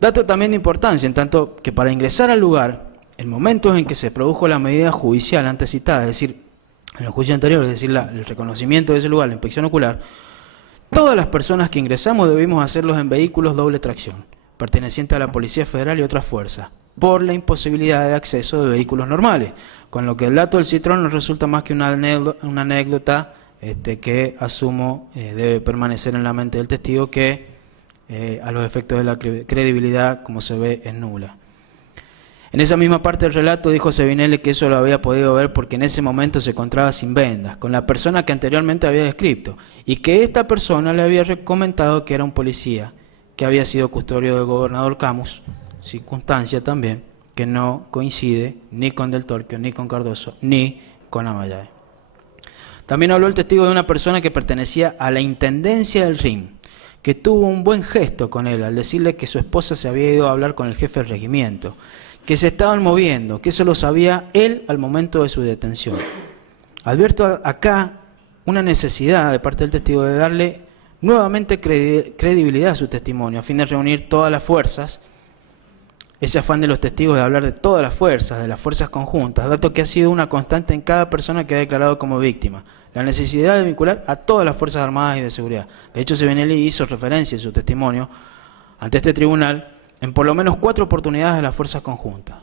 Dato también de importancia, en tanto que para ingresar al lugar, en momentos en que se produjo la medida judicial antes citada, es decir, en el juicio anterior, es decir, el reconocimiento de ese lugar, la inspección ocular, todas las personas que ingresamos debimos hacerlos en vehículos doble tracción, pertenecientes a la Policía Federal y otras fuerzas, por la imposibilidad de acceso de vehículos normales, con lo que el dato del Citroën nos resulta más que una anécdota que asumo debe permanecer en la mente del testigo, que a los efectos de la credibilidad, como se ve, es nula. En esa misma parte del relato dijo Sevinelli que eso lo había podido ver porque en ese momento se encontraba sin vendas, con la persona que anteriormente había descrito, y que esta persona le había comentado que era un policía, que había sido custodio del gobernador Camus, circunstancia también que no coincide ni con Del Torquio, ni con Cardoso, ni con Amayay. También habló el testigo de una persona que pertenecía a la Intendencia del RIM, que tuvo un buen gesto con él al decirle que su esposa se había ido a hablar con el jefe del regimiento, que se estaban moviendo, que eso lo sabía él al momento de su detención. Advierto acá una necesidad de parte del testigo de darle nuevamente credibilidad a su testimonio, a fin de reunir todas las fuerzas, ese afán de los testigos de hablar de todas las fuerzas conjuntas, dato que ha sido una constante en cada persona que ha declarado como víctima, la necesidad de vincular a todas las Fuerzas Armadas y de Seguridad. De hecho, Sevinelli hizo referencia en su testimonio ante este tribunal en por lo menos 4 oportunidades de las fuerzas conjuntas.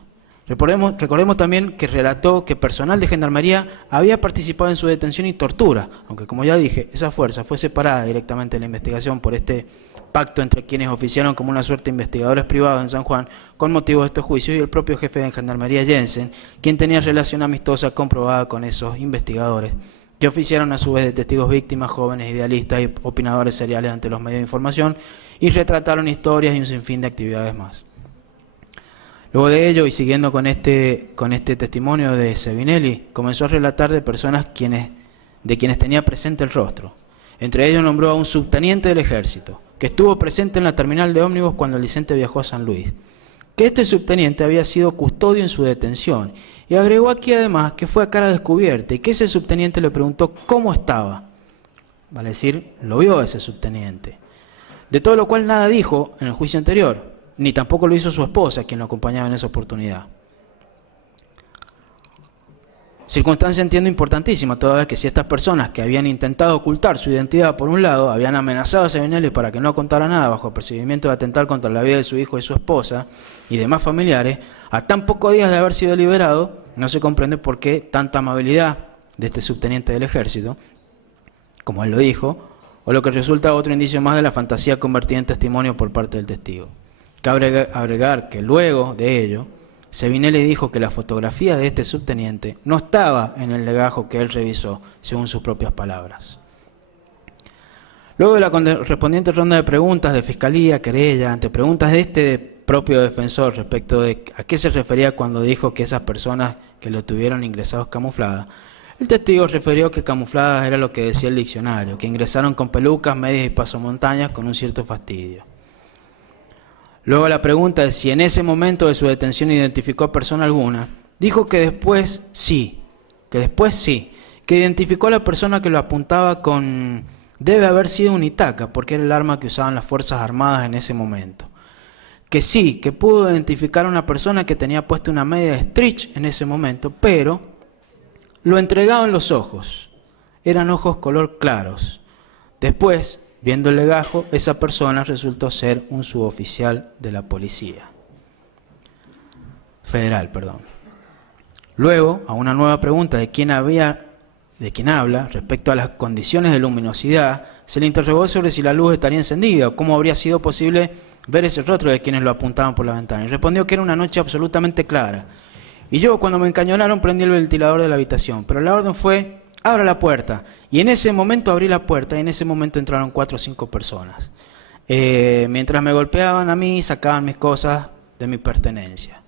Recordemos también que relató que personal de Gendarmería había participado en su detención y tortura, aunque como ya dije, esa fuerza fue separada directamente de la investigación por este pacto entre quienes oficiaron como una suerte de investigadores privados en San Juan con motivo de estos juicios y el propio jefe de Gendarmería Jensen, quien tenía relación amistosa comprobada con esos investigadores, que oficiaron a su vez de testigos víctimas, jóvenes, idealistas y opinadores seriales ante los medios de información y retrataron historias y un sinfín de actividades más. Luego de ello, y siguiendo con este testimonio de Sevinelli, comenzó a relatar de personas de quienes tenía presente el rostro. Entre ellos nombró a un subteniente del ejército, que estuvo presente en la terminal de ómnibus cuando el licente viajó a San Luis, que este subteniente había sido custodio en su detención, y agregó aquí además que fue a cara descubierta y que ese subteniente le preguntó cómo estaba. Vale decir, lo vio ese subteniente. De todo lo cual nada dijo en el juicio anterior, ni tampoco lo hizo su esposa, quien lo acompañaba en esa oportunidad. Circunstancia, entiendo, importantísima, toda vez que si estas personas que habían intentado ocultar su identidad por un lado, habían amenazado a Sevinelli para que no contara nada bajo el percibimiento de atentar contra la vida de su hijo y su esposa y demás familiares, a tan pocos días de haber sido liberado, no se comprende por qué tanta amabilidad de este subteniente del ejército, como él lo dijo, o lo que resulta otro indicio más de la fantasía convertida en testimonio por parte del testigo. Cabe agregar que luego de ello, Sevinelli dijo que la fotografía de este subteniente no estaba en el legajo que él revisó, según sus propias palabras. Luego de la correspondiente ronda de preguntas de fiscalía, querella, ante preguntas de este propio defensor respecto de a qué se refería cuando dijo que esas personas que lo tuvieron ingresados camufladas, el testigo refirió que camufladas era lo que decía el diccionario, que ingresaron con pelucas, medias y pasamontañas con un cierto fastidio. Luego la pregunta de si en ese momento de su detención identificó a persona alguna, dijo que después sí, que identificó a la persona que lo apuntaba con debe haber sido un Itaca, porque era el arma que usaban las Fuerzas Armadas en ese momento. Que sí, que pudo identificar a una persona que tenía puesta una media de Stritch en ese momento, pero lo entregaban los ojos, eran ojos color claros. Después, viendo el legajo, esa persona resultó ser un suboficial de la policía federal, Luego, a una nueva pregunta de quién habla respecto a las condiciones de luminosidad, se le interrogó sobre si la luz estaría encendida o cómo habría sido posible ver ese rostro de quienes lo apuntaban por la ventana. Y respondió que era una noche absolutamente clara. Y yo, cuando me encañonaron, prendí el ventilador de la habitación, pero la orden fue: abra la puerta. Y en ese momento abrí la puerta y en ese momento entraron 4 o 5 personas. Mientras me golpeaban a mí, sacaban mis cosas de mi pertenencia,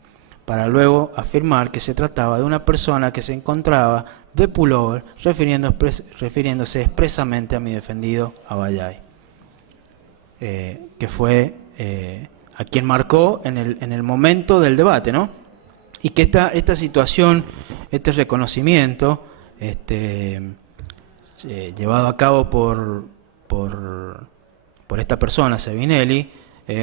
para luego afirmar que se trataba de una persona que se encontraba de pullover, refiriéndose expresamente a mi defendido Abayay, que fue a quien marcó en el momento del debate, ¿no? Y que esta situación, este reconocimiento, llevado a cabo por esta persona, Sevinelli,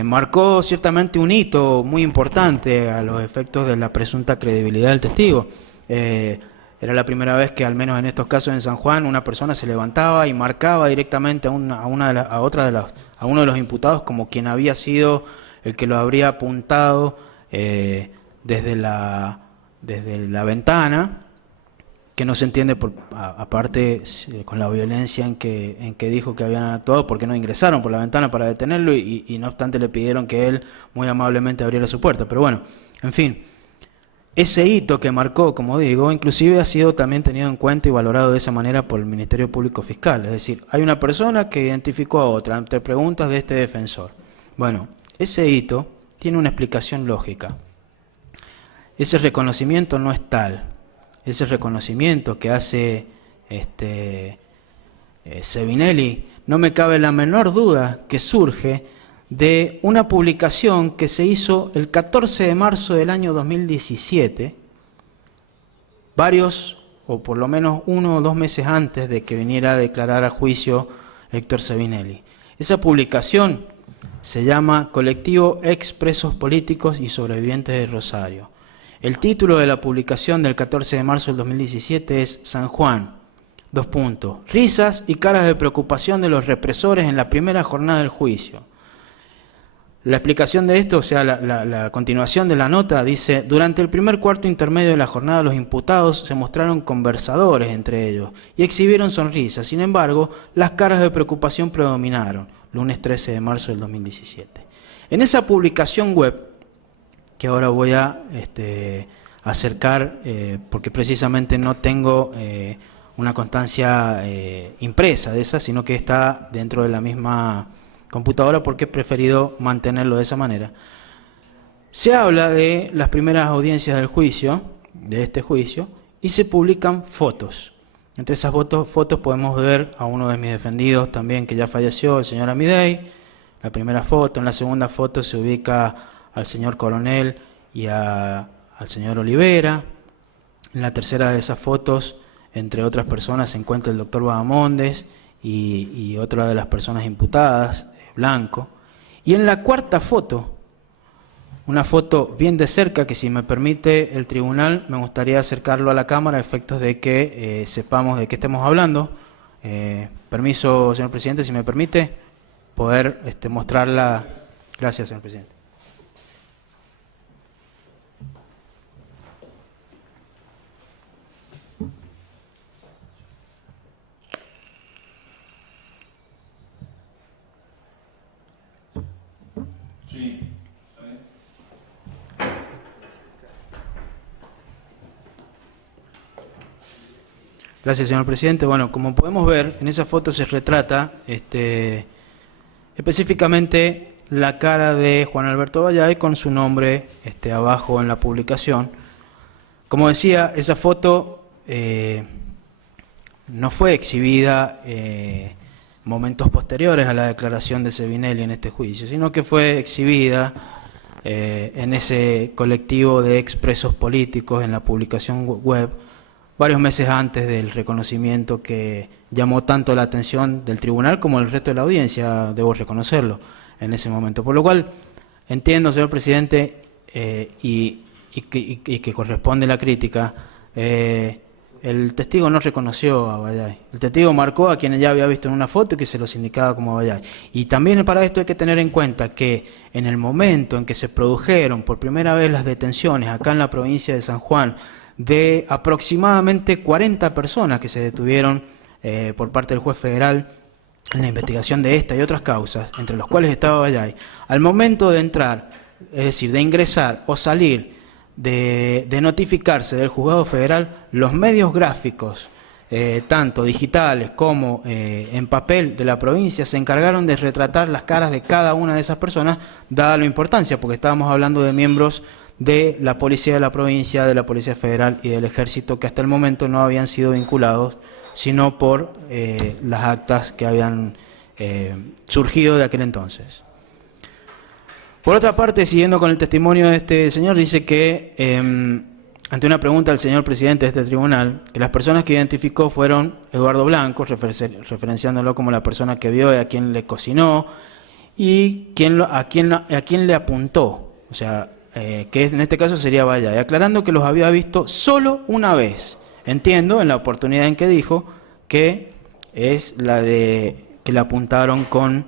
marcó ciertamente un hito muy importante a los efectos de la presunta credibilidad del testigo. Era la primera vez que, al menos en estos casos en San Juan, una persona se levantaba y marcaba directamente a uno de los imputados como quien había sido el que lo habría apuntado desde la ventana, que no se entiende, aparte con la violencia en que dijo que habían actuado, porque no ingresaron por la ventana para detenerlo y no obstante le pidieron que él muy amablemente abriera su puerta. Pero bueno, en fin, ese hito que marcó, como digo, inclusive ha sido también tenido en cuenta y valorado de esa manera por el Ministerio Público Fiscal. Es decir, hay una persona que identificó a otra ante preguntas de este defensor. Bueno, ese hito tiene una explicación lógica. Ese reconocimiento no es tal. Ese reconocimiento que hace Sevinelli, no me cabe la menor duda que surge de una publicación que se hizo el 14 de marzo del año 2017, varios, o por lo menos 1 o 2 meses antes de que viniera a declarar a juicio Héctor Sevinelli. Esa publicación se llama Colectivo Expresos Políticos y Sobrevivientes de Rosario. El título de la publicación del 14 de marzo del 2017 es San Juan, : risas y caras de preocupación de los represores en la primera jornada del juicio. La explicación de esto, o sea, la continuación de la nota dice: durante el primer cuarto intermedio de la jornada los imputados se mostraron conversadores entre ellos y exhibieron sonrisas. Sin embargo, las caras de preocupación predominaron. Lunes 13 de marzo del 2017. En esa publicación web, que ahora voy a acercar, porque precisamente no tengo una constancia impresa de esa, sino que está dentro de la misma computadora porque he preferido mantenerlo de esa manera. Se habla de las primeras audiencias del juicio, de este juicio, y se publican fotos. Entre esas fotos podemos ver a uno de mis defendidos también que ya falleció, el señor Amidei. La primera foto, en la segunda foto se ubica al señor Coronel y al señor Olivera. En la tercera de esas fotos, entre otras personas, se encuentra el doctor Bahamondes y otra de las personas imputadas, Blanco. Y en la cuarta foto, una foto bien de cerca que, si me permite el tribunal, me gustaría acercarlo a la cámara a efectos de que sepamos de qué estemos hablando. Permiso, señor presidente, si me permite poder mostrarla. Gracias, señor presidente. Sí. Gracias, señor presidente. Bueno, como podemos ver, en esa foto se retrata específicamente la cara de Juan Alberto Vallay con su nombre abajo en la publicación. Como decía, esa foto no fue exhibida momentos posteriores a la declaración de Sevinelli en este juicio, sino que fue exhibida en ese colectivo de expresos políticos en la publicación web varios meses antes del reconocimiento que llamó tanto la atención del tribunal como del resto de la audiencia, debo reconocerlo, en ese momento. Por lo cual, entiendo, señor presidente, y que corresponde la crítica, el testigo no reconoció a Vallay. El testigo marcó a quienes ya había visto en una foto y que se los indicaba como Vallay. Y también para esto hay que tener en cuenta que en el momento en que se produjeron por primera vez las detenciones acá en la provincia de San Juan de aproximadamente 40 personas que se detuvieron por parte del juez federal en la investigación de esta y otras causas, entre los cuales estaba Vallay, al momento de entrar, es decir, de ingresar o salir, de notificarse del juzgado federal, los medios gráficos, tanto digitales como en papel de la provincia, se encargaron de retratar las caras de cada una de esas personas, dada la importancia, porque estábamos hablando de miembros de la policía de la provincia, de la policía federal y del ejército, que hasta el momento no habían sido vinculados, sino por las actas que habían surgido de aquel entonces. Por otra parte, siguiendo con el testimonio de este señor, dice que ante una pregunta del señor presidente de este tribunal, que las personas que identificó fueron Eduardo Blanco, referenciándolo como la persona que vio y a quien le cocinó, y a quien le apuntó, o sea, que en este caso sería Vallay, aclarando que los había visto solo una vez. Entiendo, en la oportunidad en que dijo que es la de que le apuntaron con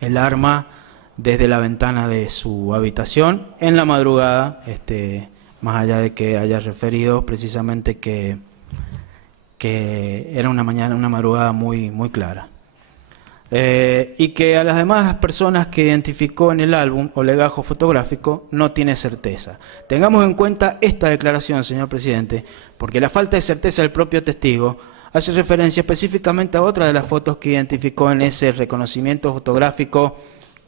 el arma desde la ventana de su habitación en la madrugada, más allá de que haya referido precisamente que que era una madrugada muy clara. Y que a las demás personas que identificó en el álbum o legajo fotográfico no tiene certeza. Tengamos en cuenta esta declaración, señor presidente, porque la falta de certeza del propio testigo hace referencia específicamente a otra de las fotos que identificó en ese reconocimiento fotográfico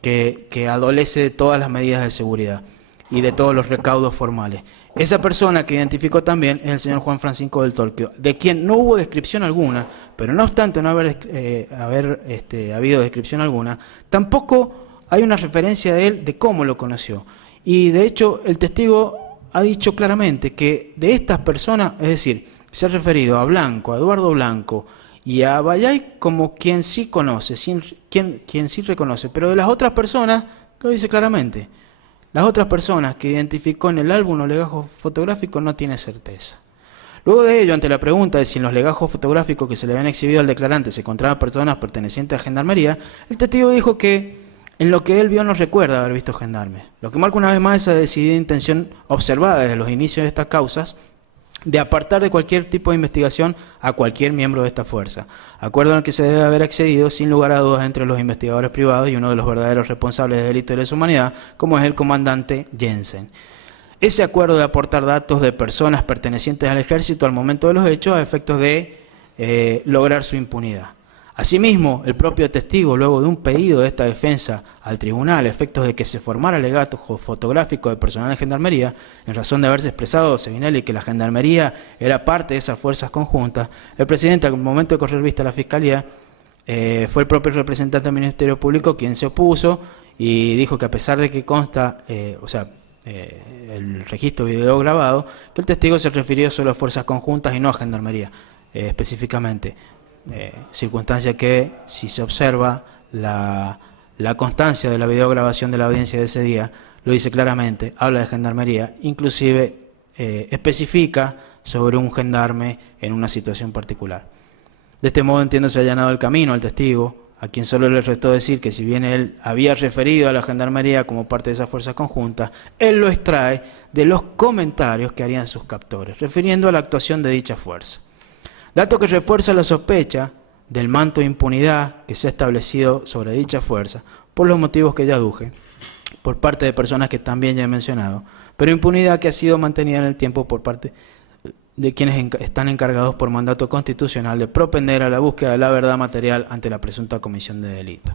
que adolece de todas las medidas de seguridad y de todos los recaudos formales. Esa persona que identificó también es el señor Juan Francisco del Torquio, de quien no hubo descripción alguna, pero no obstante no haber habido descripción alguna, tampoco hay una referencia de él de cómo lo conoció. Y de hecho el testigo ha dicho claramente que de estas personas, es decir, se ha referido a Blanco, a Eduardo Blanco y a Bayay como quien sí conoce, quien sí reconoce, pero de las otras personas lo dice claramente. Las otras personas que identificó en el álbum o legajo fotográfico no tiene certeza. Luego de ello, ante la pregunta de si en los legajos fotográficos que se le habían exhibido al declarante se encontraban personas pertenecientes a Gendarmería, el testigo dijo que en lo que él vio no recuerda haber visto gendarmes, lo que marca una vez más esa decidida intención observada desde los inicios de estas causas de apartar de cualquier tipo de investigación a cualquier miembro de esta fuerza, acuerdo en el que se debe haber accedido sin lugar a dudas entre los investigadores privados y uno de los verdaderos responsables de delitos de lesa humanidad, como es el comandante Jensen. Ese acuerdo de aportar datos de personas pertenecientes al ejército al momento de los hechos a efectos de lograr su impunidad. Asimismo, el propio testigo, luego de un pedido de esta defensa al tribunal a efectos de que se formara legato fotográfico de personal de Gendarmería, en razón de haberse expresado Sevinelli que la Gendarmería era parte de esas fuerzas conjuntas, el presidente, al momento de correr vista a la Fiscalía, fue el propio representante del Ministerio Público quien se opuso y dijo que a pesar de que consta, el registro video grabado, que el testigo se refirió solo a fuerzas conjuntas y no a Gendarmería, específicamente. Circunstancia que, si se observa la constancia de la videograbación de la audiencia de ese día, lo dice claramente, habla de Gendarmería, inclusive especifica sobre un gendarme en una situación particular. De este modo entiendo se ha allanado el camino al testigo, a quien solo le restó decir que si bien él había referido a la Gendarmería como parte de esas fuerzas conjuntas, él lo extrae de los comentarios que harían sus captores, refiriendo a la actuación de dicha fuerza. Dato que refuerza la sospecha del manto de impunidad que se ha establecido sobre dicha fuerza, por los motivos que ya aduje, por parte de personas que también ya he mencionado, pero impunidad que ha sido mantenida en el tiempo por parte de quienes están encargados por mandato constitucional de propender a la búsqueda de la verdad material ante la presunta comisión de delito.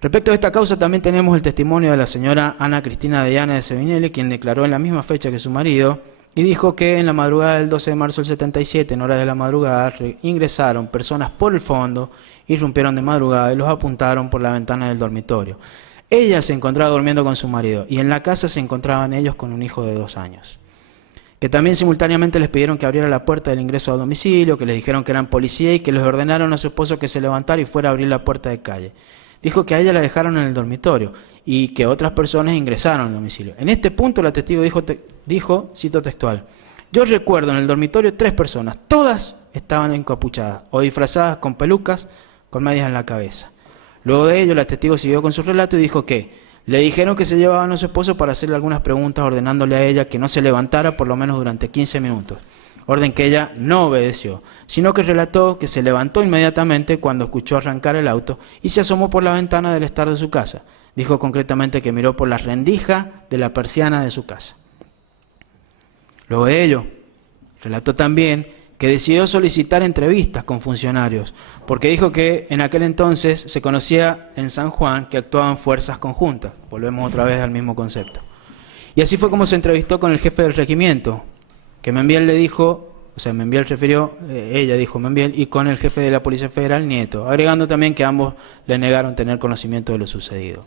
Respecto a esta causa también tenemos el testimonio de la señora Ana Cristina Deiana de Sevinelli, quien declaró en la misma fecha que su marido, y dijo que en la madrugada del 12 de marzo del 77, en horas de la madrugada, ingresaron personas por el fondo, irrumpieron de madrugada y los apuntaron por la ventana del dormitorio. Ella se encontraba durmiendo con su marido y en la casa se encontraban ellos con un hijo de 2 años. Que también simultáneamente les pidieron que abriera la puerta del ingreso al domicilio, que les dijeron que eran policía y que les ordenaron a su esposo que se levantara y fuera a abrir la puerta de calle. Dijo que a ella la dejaron en el dormitorio y que otras personas ingresaron al domicilio. En este punto la testigo dijo, cito textual, yo recuerdo en el dormitorio 3 personas, todas estaban encapuchadas o disfrazadas con pelucas, con medias en la cabeza. Luego de ello la testigo siguió con su relato y dijo que le dijeron que se llevaban a su esposo para hacerle algunas preguntas, ordenándole a ella que no se levantara por lo menos durante 15 minutos. Orden que ella no obedeció, sino que relató que se levantó inmediatamente cuando escuchó arrancar el auto y se asomó por la ventana del estar de su casa. Dijo concretamente que miró por la rendija de la persiana de su casa. Luego de ello, relató también que decidió solicitar entrevistas con funcionarios, porque dijo que en aquel entonces se conocía en San Juan que actuaban fuerzas conjuntas. Volvemos otra vez al mismo concepto. Y así fue como se entrevistó con el jefe del regimiento, que Membiel le dijo, o sea, Membiel refirió, ella dijo Membiel, y con el jefe de la Policía Federal, Nieto, agregando también que ambos le negaron tener conocimiento de lo sucedido.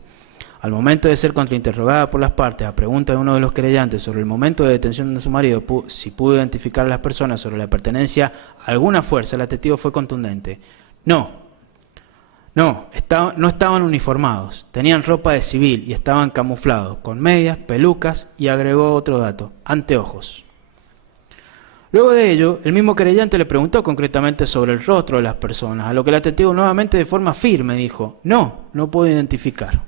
Al momento de ser contrainterrogada por las partes, a pregunta de uno de los querellantes sobre el momento de detención de su marido, si pudo identificar a las personas sobre la pertenencia a alguna fuerza, la testigo fue contundente. No estaban uniformados, tenían ropa de civil y estaban camuflados, con medias, pelucas y agregó otro dato, anteojos. Luego de ello, el mismo querellante le preguntó concretamente sobre el rostro de las personas, a lo que la testigo nuevamente de forma firme dijo, no puedo identificar.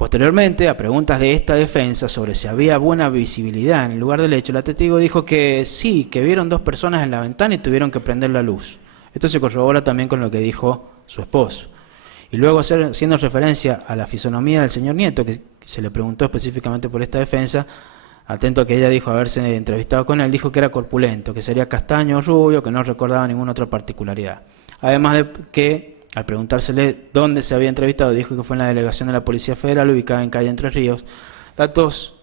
Posteriormente, a preguntas de esta defensa sobre si había buena visibilidad en el lugar del hecho, la testigo dijo que sí, que vieron 2 personas en la ventana y tuvieron que prender la luz. Esto se corrobora también con lo que dijo su esposo. Y luego, haciendo referencia a la fisonomía del señor Nieto, que se le preguntó específicamente por esta defensa, atento a que ella dijo haberse entrevistado con él, dijo que era corpulento, que sería castaño o rubio, que no recordaba ninguna otra particularidad. Además de que, al preguntársele dónde se había entrevistado, dijo que fue en la delegación de la Policía Federal ubicada en calle Entre Ríos. Datos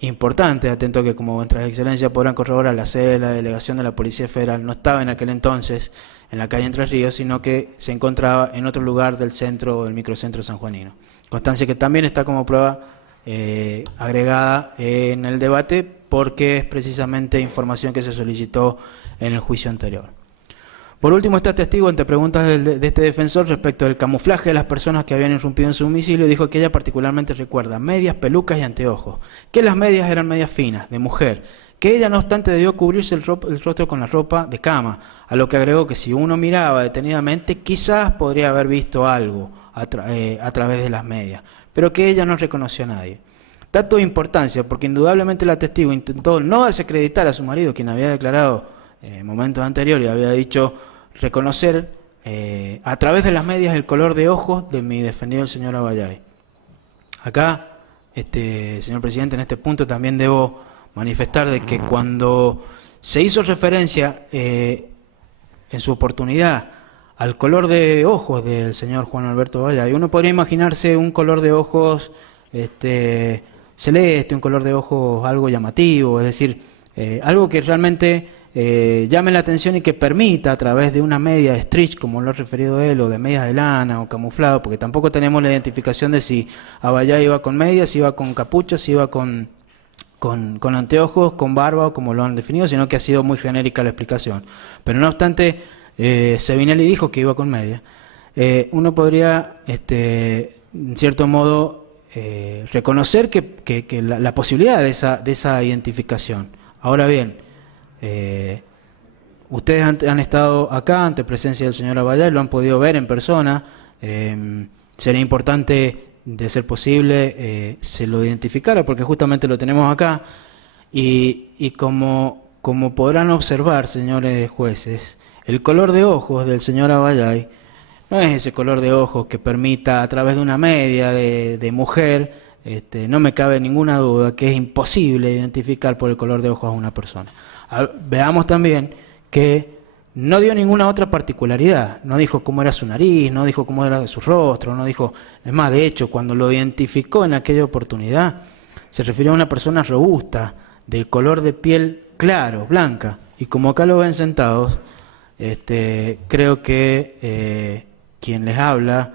importantes, atento a que, como vuestras excelencias podrán corroborar, la sede de la delegación de la Policía Federal no estaba en aquel entonces en la calle Entre Ríos, sino que se encontraba en otro lugar del centro, del microcentro sanjuanino. Constancia que también está como prueba agregada en el debate, porque es precisamente información que se solicitó en el juicio anterior. Por último, está testigo ante preguntas de este defensor respecto del camuflaje de las personas que habían irrumpido en su domicilio. Dijo que ella particularmente recuerda medias, pelucas y anteojos, que las medias eran medias finas, de mujer, que ella no obstante debió cubrirse el rostro con la ropa de cama, a lo que agregó que si uno miraba detenidamente quizás podría haber visto algo a través de las medias, pero que ella no reconoció a nadie. Dato de importancia, porque indudablemente la testigo intentó no desacreditar a su marido, quien había declarado momentos anteriores y había dicho reconocer a través de las medias el color de ojos de mi defendido el señor Abayay. Acá, señor presidente, en este punto también debo manifestar de que cuando se hizo referencia en su oportunidad al color de ojos del señor Juan Alberto Abayay, uno podría imaginarse un color de ojos celeste, un color de ojos algo llamativo, es decir, algo que realmente llame la atención y que permita a través de una media de stretch, como lo ha referido él, o de medias de lana o camuflado, porque tampoco tenemos la identificación de si Abayay iba con medias, si iba con capuchas, si iba con anteojos, con barba, como lo han definido, sino que ha sido muy genérica la explicación. Pero no obstante, Sevinelli dijo que iba con medias. Uno podría, en cierto modo, reconocer que la posibilidad de esa identificación. Ahora bien, ustedes han estado acá ante presencia del señor Abayay, lo han podido ver en persona. Sería importante, de ser posible, se lo identificara, porque justamente lo tenemos acá, y como podrán observar, señores jueces, el color de ojos del señor Abayay no es ese color de ojos que permita a través de una media de mujer, no me cabe ninguna duda que es imposible identificar por el color de ojos a una persona. Veamos también que no dio ninguna otra particularidad, no dijo cómo era su nariz, no dijo cómo era su rostro, no dijo, es más, de hecho, cuando lo identificó en aquella oportunidad, se refirió a una persona robusta, del color de piel claro, blanca, y como acá lo ven sentados, creo que quien les habla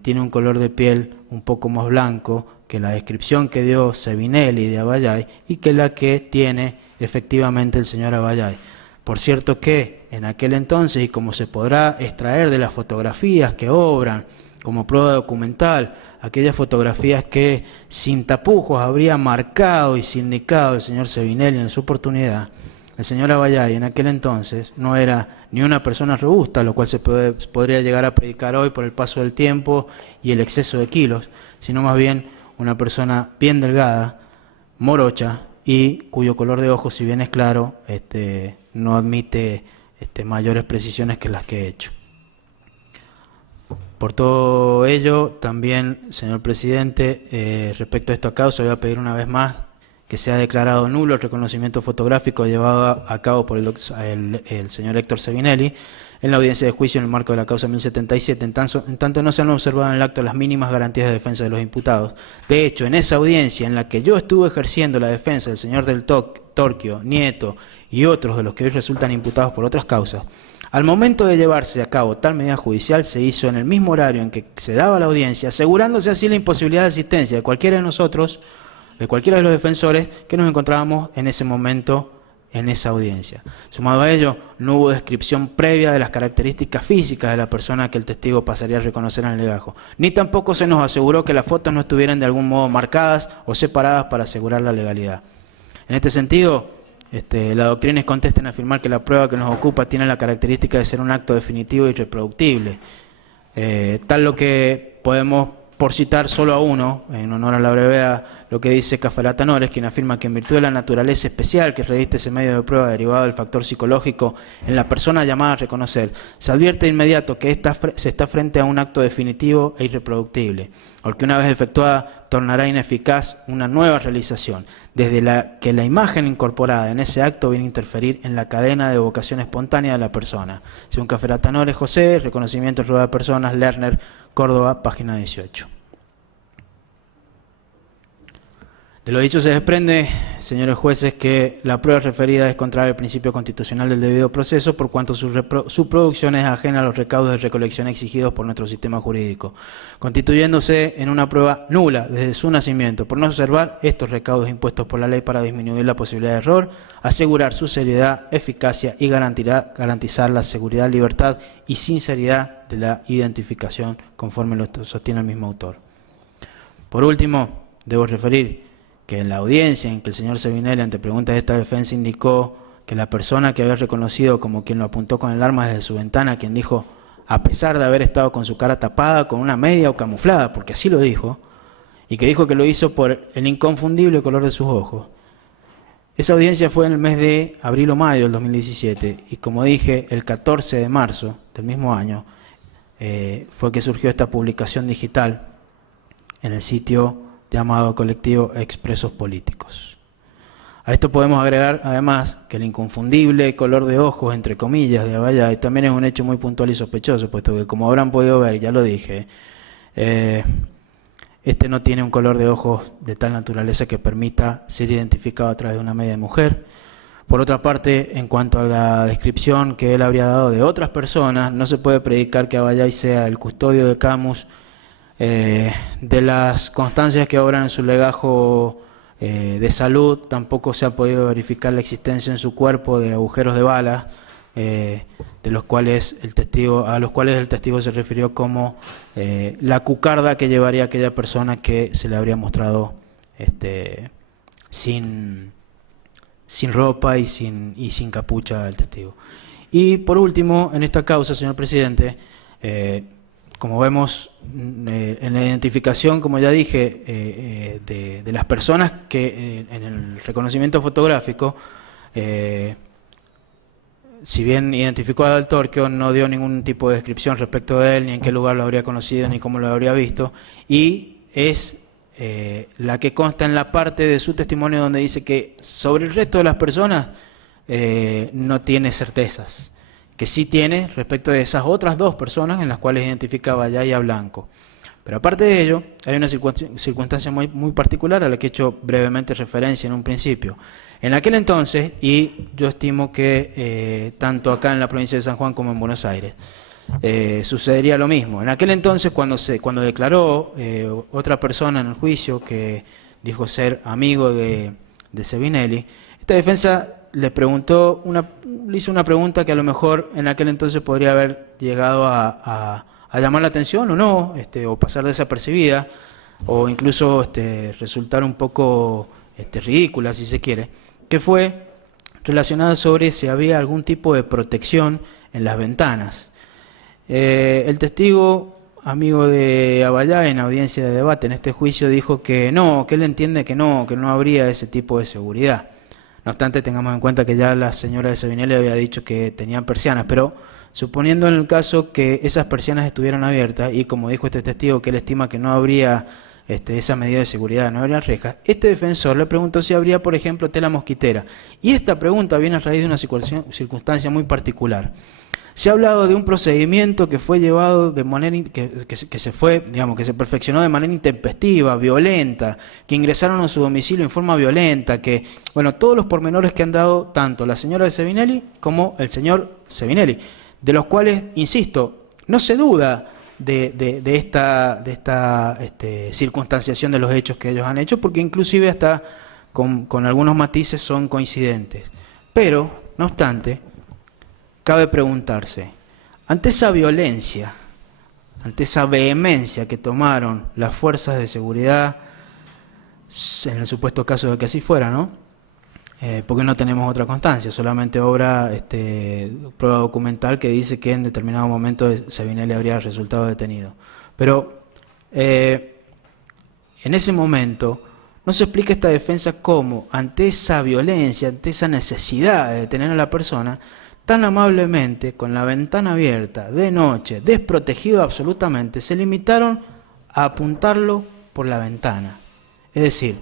tiene un color de piel un poco más blanco que la descripción que dio Sevinelli de Abayay y que la que tiene efectivamente el señor Abayay. Por cierto que en aquel entonces, y como se podrá extraer de las fotografías que obran como prueba documental, aquellas fotografías que sin tapujos habría marcado y sindicado el señor Sevinelli en su oportunidad, el señor Abayay en aquel entonces no era ni una persona robusta, lo cual se podría llegar a predicar hoy por el paso del tiempo y el exceso de kilos, sino más bien una persona bien delgada, morocha, y cuyo color de ojos, si bien es claro, no admite mayores precisiones que las que he hecho. Por todo ello, también, señor presidente, respecto a esta causa, voy a pedir una vez más que sea declarado nulo el reconocimiento fotográfico llevado a cabo por el señor Héctor Sevinelli en la audiencia de juicio en el marco de la causa 1077, en tanto no se han observado en el acto las mínimas garantías de defensa de los imputados. De hecho, en esa audiencia en la que yo estuve ejerciendo la defensa del señor del Torquio, Nieto y otros de los que hoy resultan imputados por otras causas, al momento de llevarse a cabo tal medida judicial se hizo en el mismo horario en que se daba la audiencia, asegurándose así la imposibilidad de asistencia de cualquiera de nosotros, de cualquiera de los defensores que nos encontrábamos en ese momento en esa audiencia. Sumado a ello, no hubo descripción previa de las características físicas de la persona que el testigo pasaría a reconocer en el legajo, ni tampoco se nos aseguró que las fotos no estuvieran de algún modo marcadas o separadas para asegurar la legalidad. En este sentido, la doctrina es contesta en afirmar que la prueba que nos ocupa tiene la característica de ser un acto definitivo y reproductible, tal lo que podemos por citar solo a uno, en honor a la brevedad, lo que dice Caffarata Nores, quien afirma que en virtud de la naturaleza especial que reviste ese medio de prueba derivado del factor psicológico en la persona llamada a reconocer, se advierte de inmediato que se está frente a un acto definitivo e irreproductible, o que una vez efectuada tornará ineficaz una nueva realización, desde la que la imagen incorporada en ese acto viene a interferir en la cadena de evocación espontánea de la persona. Según Caffarata Nores, José, reconocimiento en prueba de personas, Lerner, Córdoba, página 18. De lo dicho se desprende, señores jueces, que la prueba referida es contraria al principio constitucional del debido proceso, por cuanto su producción es ajena a los recaudos de recolección exigidos por nuestro sistema jurídico, constituyéndose en una prueba nula desde su nacimiento, por no observar estos recaudos impuestos por la ley para disminuir la posibilidad de error, asegurar su seriedad, eficacia y garantizar la seguridad, libertad y sinceridad de la identificación, conforme lo sostiene el mismo autor. Por último, debo referir que en la audiencia en que el señor Sevinelli, ante preguntas de esta defensa, indicó que la persona que había reconocido como quien lo apuntó con el arma desde su ventana, quien dijo, a pesar de haber estado con su cara tapada, con una media o camuflada, porque así lo dijo, y que dijo que lo hizo por el inconfundible color de sus ojos. Esa audiencia fue en el mes de abril o mayo del 2017, y como dije, el 14 de marzo del mismo año fue que surgió esta publicación digital en el sitio llamado colectivo Expresos Políticos. A esto podemos agregar además que el inconfundible color de ojos, entre comillas, de Abayay también es un hecho muy puntual y sospechoso, puesto que, como habrán podido ver, ya lo dije, este no tiene un color de ojos de tal naturaleza que permita ser identificado a través de una media mujer. Por otra parte, en cuanto a la descripción que él habría dado de otras personas, no se puede predicar que Abayay sea el custodio de Camus de las constancias que obran en su legajo de salud. Tampoco se ha podido verificar la existencia en su cuerpo de agujeros de balas, a los cuales el testigo se refirió como la cucarda que llevaría aquella persona que se le habría mostrado sin ropa y sin capucha al testigo. Y por último, en esta causa, señor presidente, como vemos en la identificación, como ya dije, de las personas que en el reconocimiento fotográfico, si bien identificó a Daltorquio, no dio ningún tipo de descripción respecto de él, ni en qué lugar lo habría conocido, ni cómo lo habría visto, y es la que consta en la parte de su testimonio donde dice que sobre el resto de las personas no tiene certezas, que sí tiene respecto de esas otras dos personas en las cuales identifica a Abayay y a Blanco. Pero aparte de ello, hay una circunstancia muy particular a la que he hecho brevemente referencia en un principio. En aquel entonces, y yo estimo que tanto acá en la provincia de San Juan como en Buenos Aires, sucedería lo mismo. En aquel entonces, cuando declaró otra persona en el juicio que dijo ser amigo de Sevinelli, esta defensa le hizo una pregunta que a lo mejor en aquel entonces podría haber llegado a llamar la atención o no, o pasar desapercibida, o incluso resultar un poco ridícula, si se quiere, que fue relacionada sobre si había algún tipo de protección en las ventanas. El testigo, amigo de Abayay, en audiencia de debate en este juicio, dijo que no, que él entiende que no habría ese tipo de seguridad. No obstante, tengamos en cuenta que ya la señora de Sevinelli había dicho que tenían persianas, pero suponiendo en el caso que esas persianas estuvieran abiertas, y como dijo este testigo que él estima que no habría esa medida de seguridad, no habría rejas, este defensor le preguntó si habría, por ejemplo, tela mosquitera. Y esta pregunta viene a raíz de una circunstancia muy particular. Se ha hablado de un procedimiento que fue llevado de manera que se perfeccionó de manera intempestiva, violenta, que ingresaron a su domicilio en forma violenta, que, bueno, todos los pormenores que han dado tanto la señora de Sevinelli como el señor Sevinelli, de los cuales, insisto, no se duda de esta circunstanciación de los hechos que ellos han hecho, porque inclusive hasta con algunos matices son coincidentes. Pero, no obstante, cabe preguntarse, ante esa violencia, ante esa vehemencia que tomaron las fuerzas de seguridad, en el supuesto caso de que así fuera, ¿no? Porque no tenemos otra constancia, solamente obra prueba documental que dice que en determinado momento Sevinelli habría resultado detenido. Pero En ese momento no se explica esta defensa cómo, ante esa violencia, ante esa necesidad de detener a la persona, tan amablemente, con la ventana abierta, de noche, desprotegido absolutamente, se limitaron a apuntarlo por la ventana. Es decir,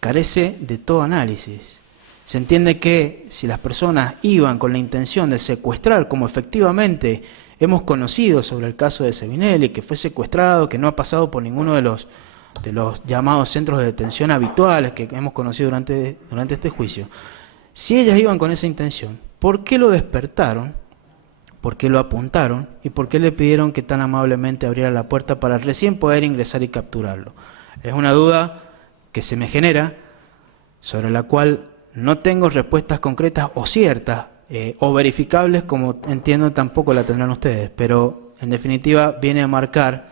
carece de todo análisis. Se entiende que si las personas iban con la intención de secuestrar, como efectivamente hemos conocido sobre el caso de Sevinelli, que fue secuestrado, que no ha pasado por ninguno de los llamados centros de detención habituales que hemos conocido durante este juicio, si ellas iban con esa intención, ¿por qué lo despertaron? ¿Por qué lo apuntaron? ¿Y por qué le pidieron que tan amablemente abriera la puerta para recién poder ingresar y capturarlo? Es una duda que se me genera, sobre la cual no tengo respuestas concretas o ciertas o verificables, como entiendo tampoco la tendrán ustedes, pero en definitiva viene a marcar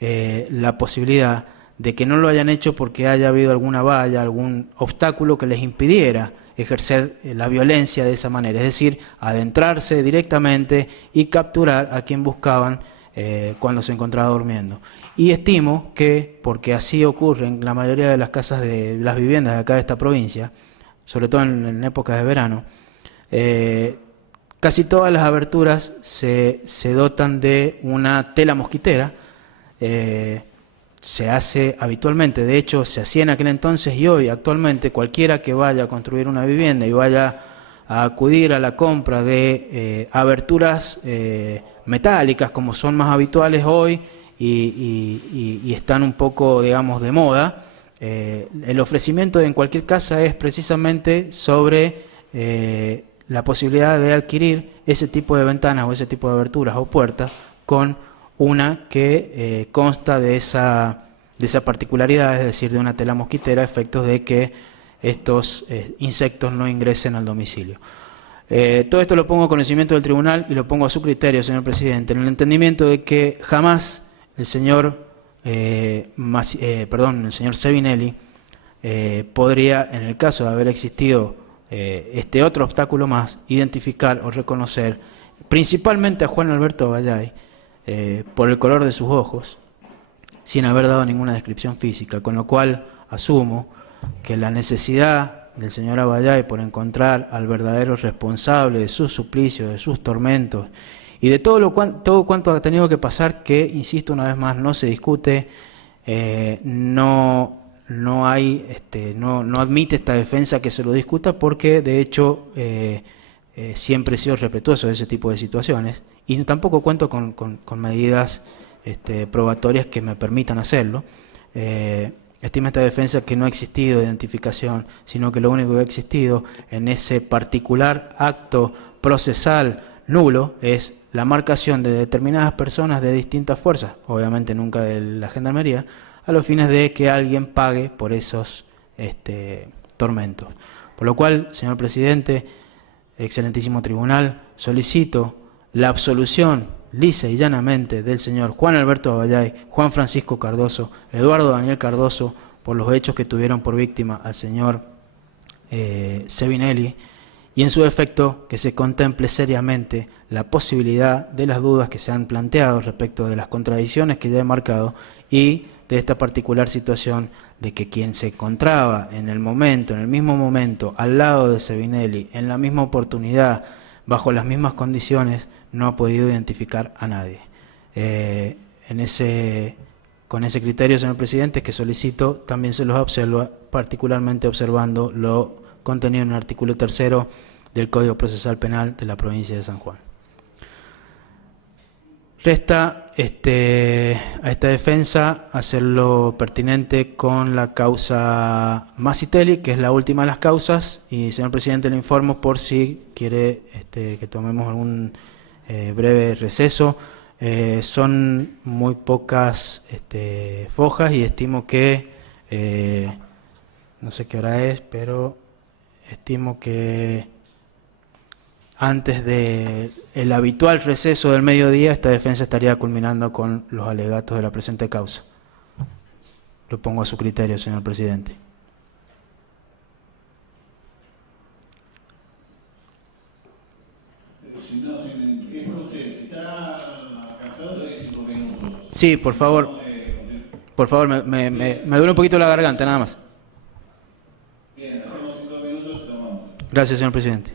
la posibilidad de que no lo hayan hecho porque haya habido alguna valla, algún obstáculo que les impidiera ejercer la violencia de esa manera, es decir, adentrarse directamente y capturar a quien buscaban cuando se encontraba durmiendo. Y estimo que, porque así ocurre en la mayoría de las casas de las viviendas de acá de esta provincia, sobre todo en épocas de verano, casi todas las aberturas se dotan de una tela mosquitera. Se hace habitualmente, de hecho se hacía en aquel entonces y hoy actualmente cualquiera que vaya a construir una vivienda y vaya a acudir a la compra de aberturas metálicas, como son más habituales hoy y están un poco, digamos, de moda, el ofrecimiento en cualquier casa es precisamente sobre la posibilidad de adquirir ese tipo de ventanas o ese tipo de aberturas o puertas con una que consta de esa particularidad, es decir, de una tela mosquitera, a efectos de que estos insectos no ingresen al domicilio. Todo esto lo pongo a conocimiento del tribunal y lo pongo a su criterio, señor presidente, en el entendimiento de que jamás el señor Sevinelli podría, en el caso de haber existido este otro obstáculo más, identificar o reconocer principalmente a Juan Alberto Aballay por el color de sus ojos, sin haber dado ninguna descripción física, con lo cual asumo que la necesidad del señor Aballay por encontrar al verdadero responsable de sus suplicios, de sus tormentos y de todo cuanto ha tenido que pasar, que, insisto una vez más, no se discute, no admite esta defensa que se lo discuta, porque de hecho siempre he sido respetuoso de ese tipo de situaciones y tampoco cuento con medidas probatorias que me permitan hacerlo. Estima esta defensa que no ha existido identificación, sino que lo único que ha existido en ese particular acto procesal nulo es la marcación de determinadas personas de distintas fuerzas, obviamente nunca de la Gendarmería, a los fines de que alguien pague por esos tormentos. Por lo cual, señor presidente, excelentísimo tribunal, solicito la absolución lisa y llanamente del señor Juan Alberto Aballay, Juan Francisco Cardoso, Eduardo Daniel Cardoso, por los hechos que tuvieron por víctima al señor Sevinelli, y en su defecto que se contemple seriamente la posibilidad de las dudas que se han planteado respecto de las contradicciones que ya he marcado y de esta particular situación de que quien se encontraba en el mismo momento, al lado de Sevinelli, en la misma oportunidad, bajo las mismas condiciones, no ha podido identificar a nadie. Con ese criterio, señor presidente, que solicito, también se los observa, particularmente observando lo contenido en el artículo 3 del Código Procesal Penal de la provincia de San Juan. Resta a esta defensa hacerlo pertinente con la causa Masitelli, que es la última de las causas, y señor presidente le informo por si quiere que tomemos algún breve receso. Son muy pocas fojas y estimo que, no sé qué hora es, pero estimo que antes del habitual receso del mediodía, esta defensa estaría culminando con los alegatos de la presente causa. Lo pongo a su criterio, señor presidente. Si no, es por usted, si está acá Yo le doy 5 minutos. Sí, por favor. Por favor, me duele un poquito la garganta, nada más. Bien, hacemos 5 minutos y tomamos. Gracias, señor presidente.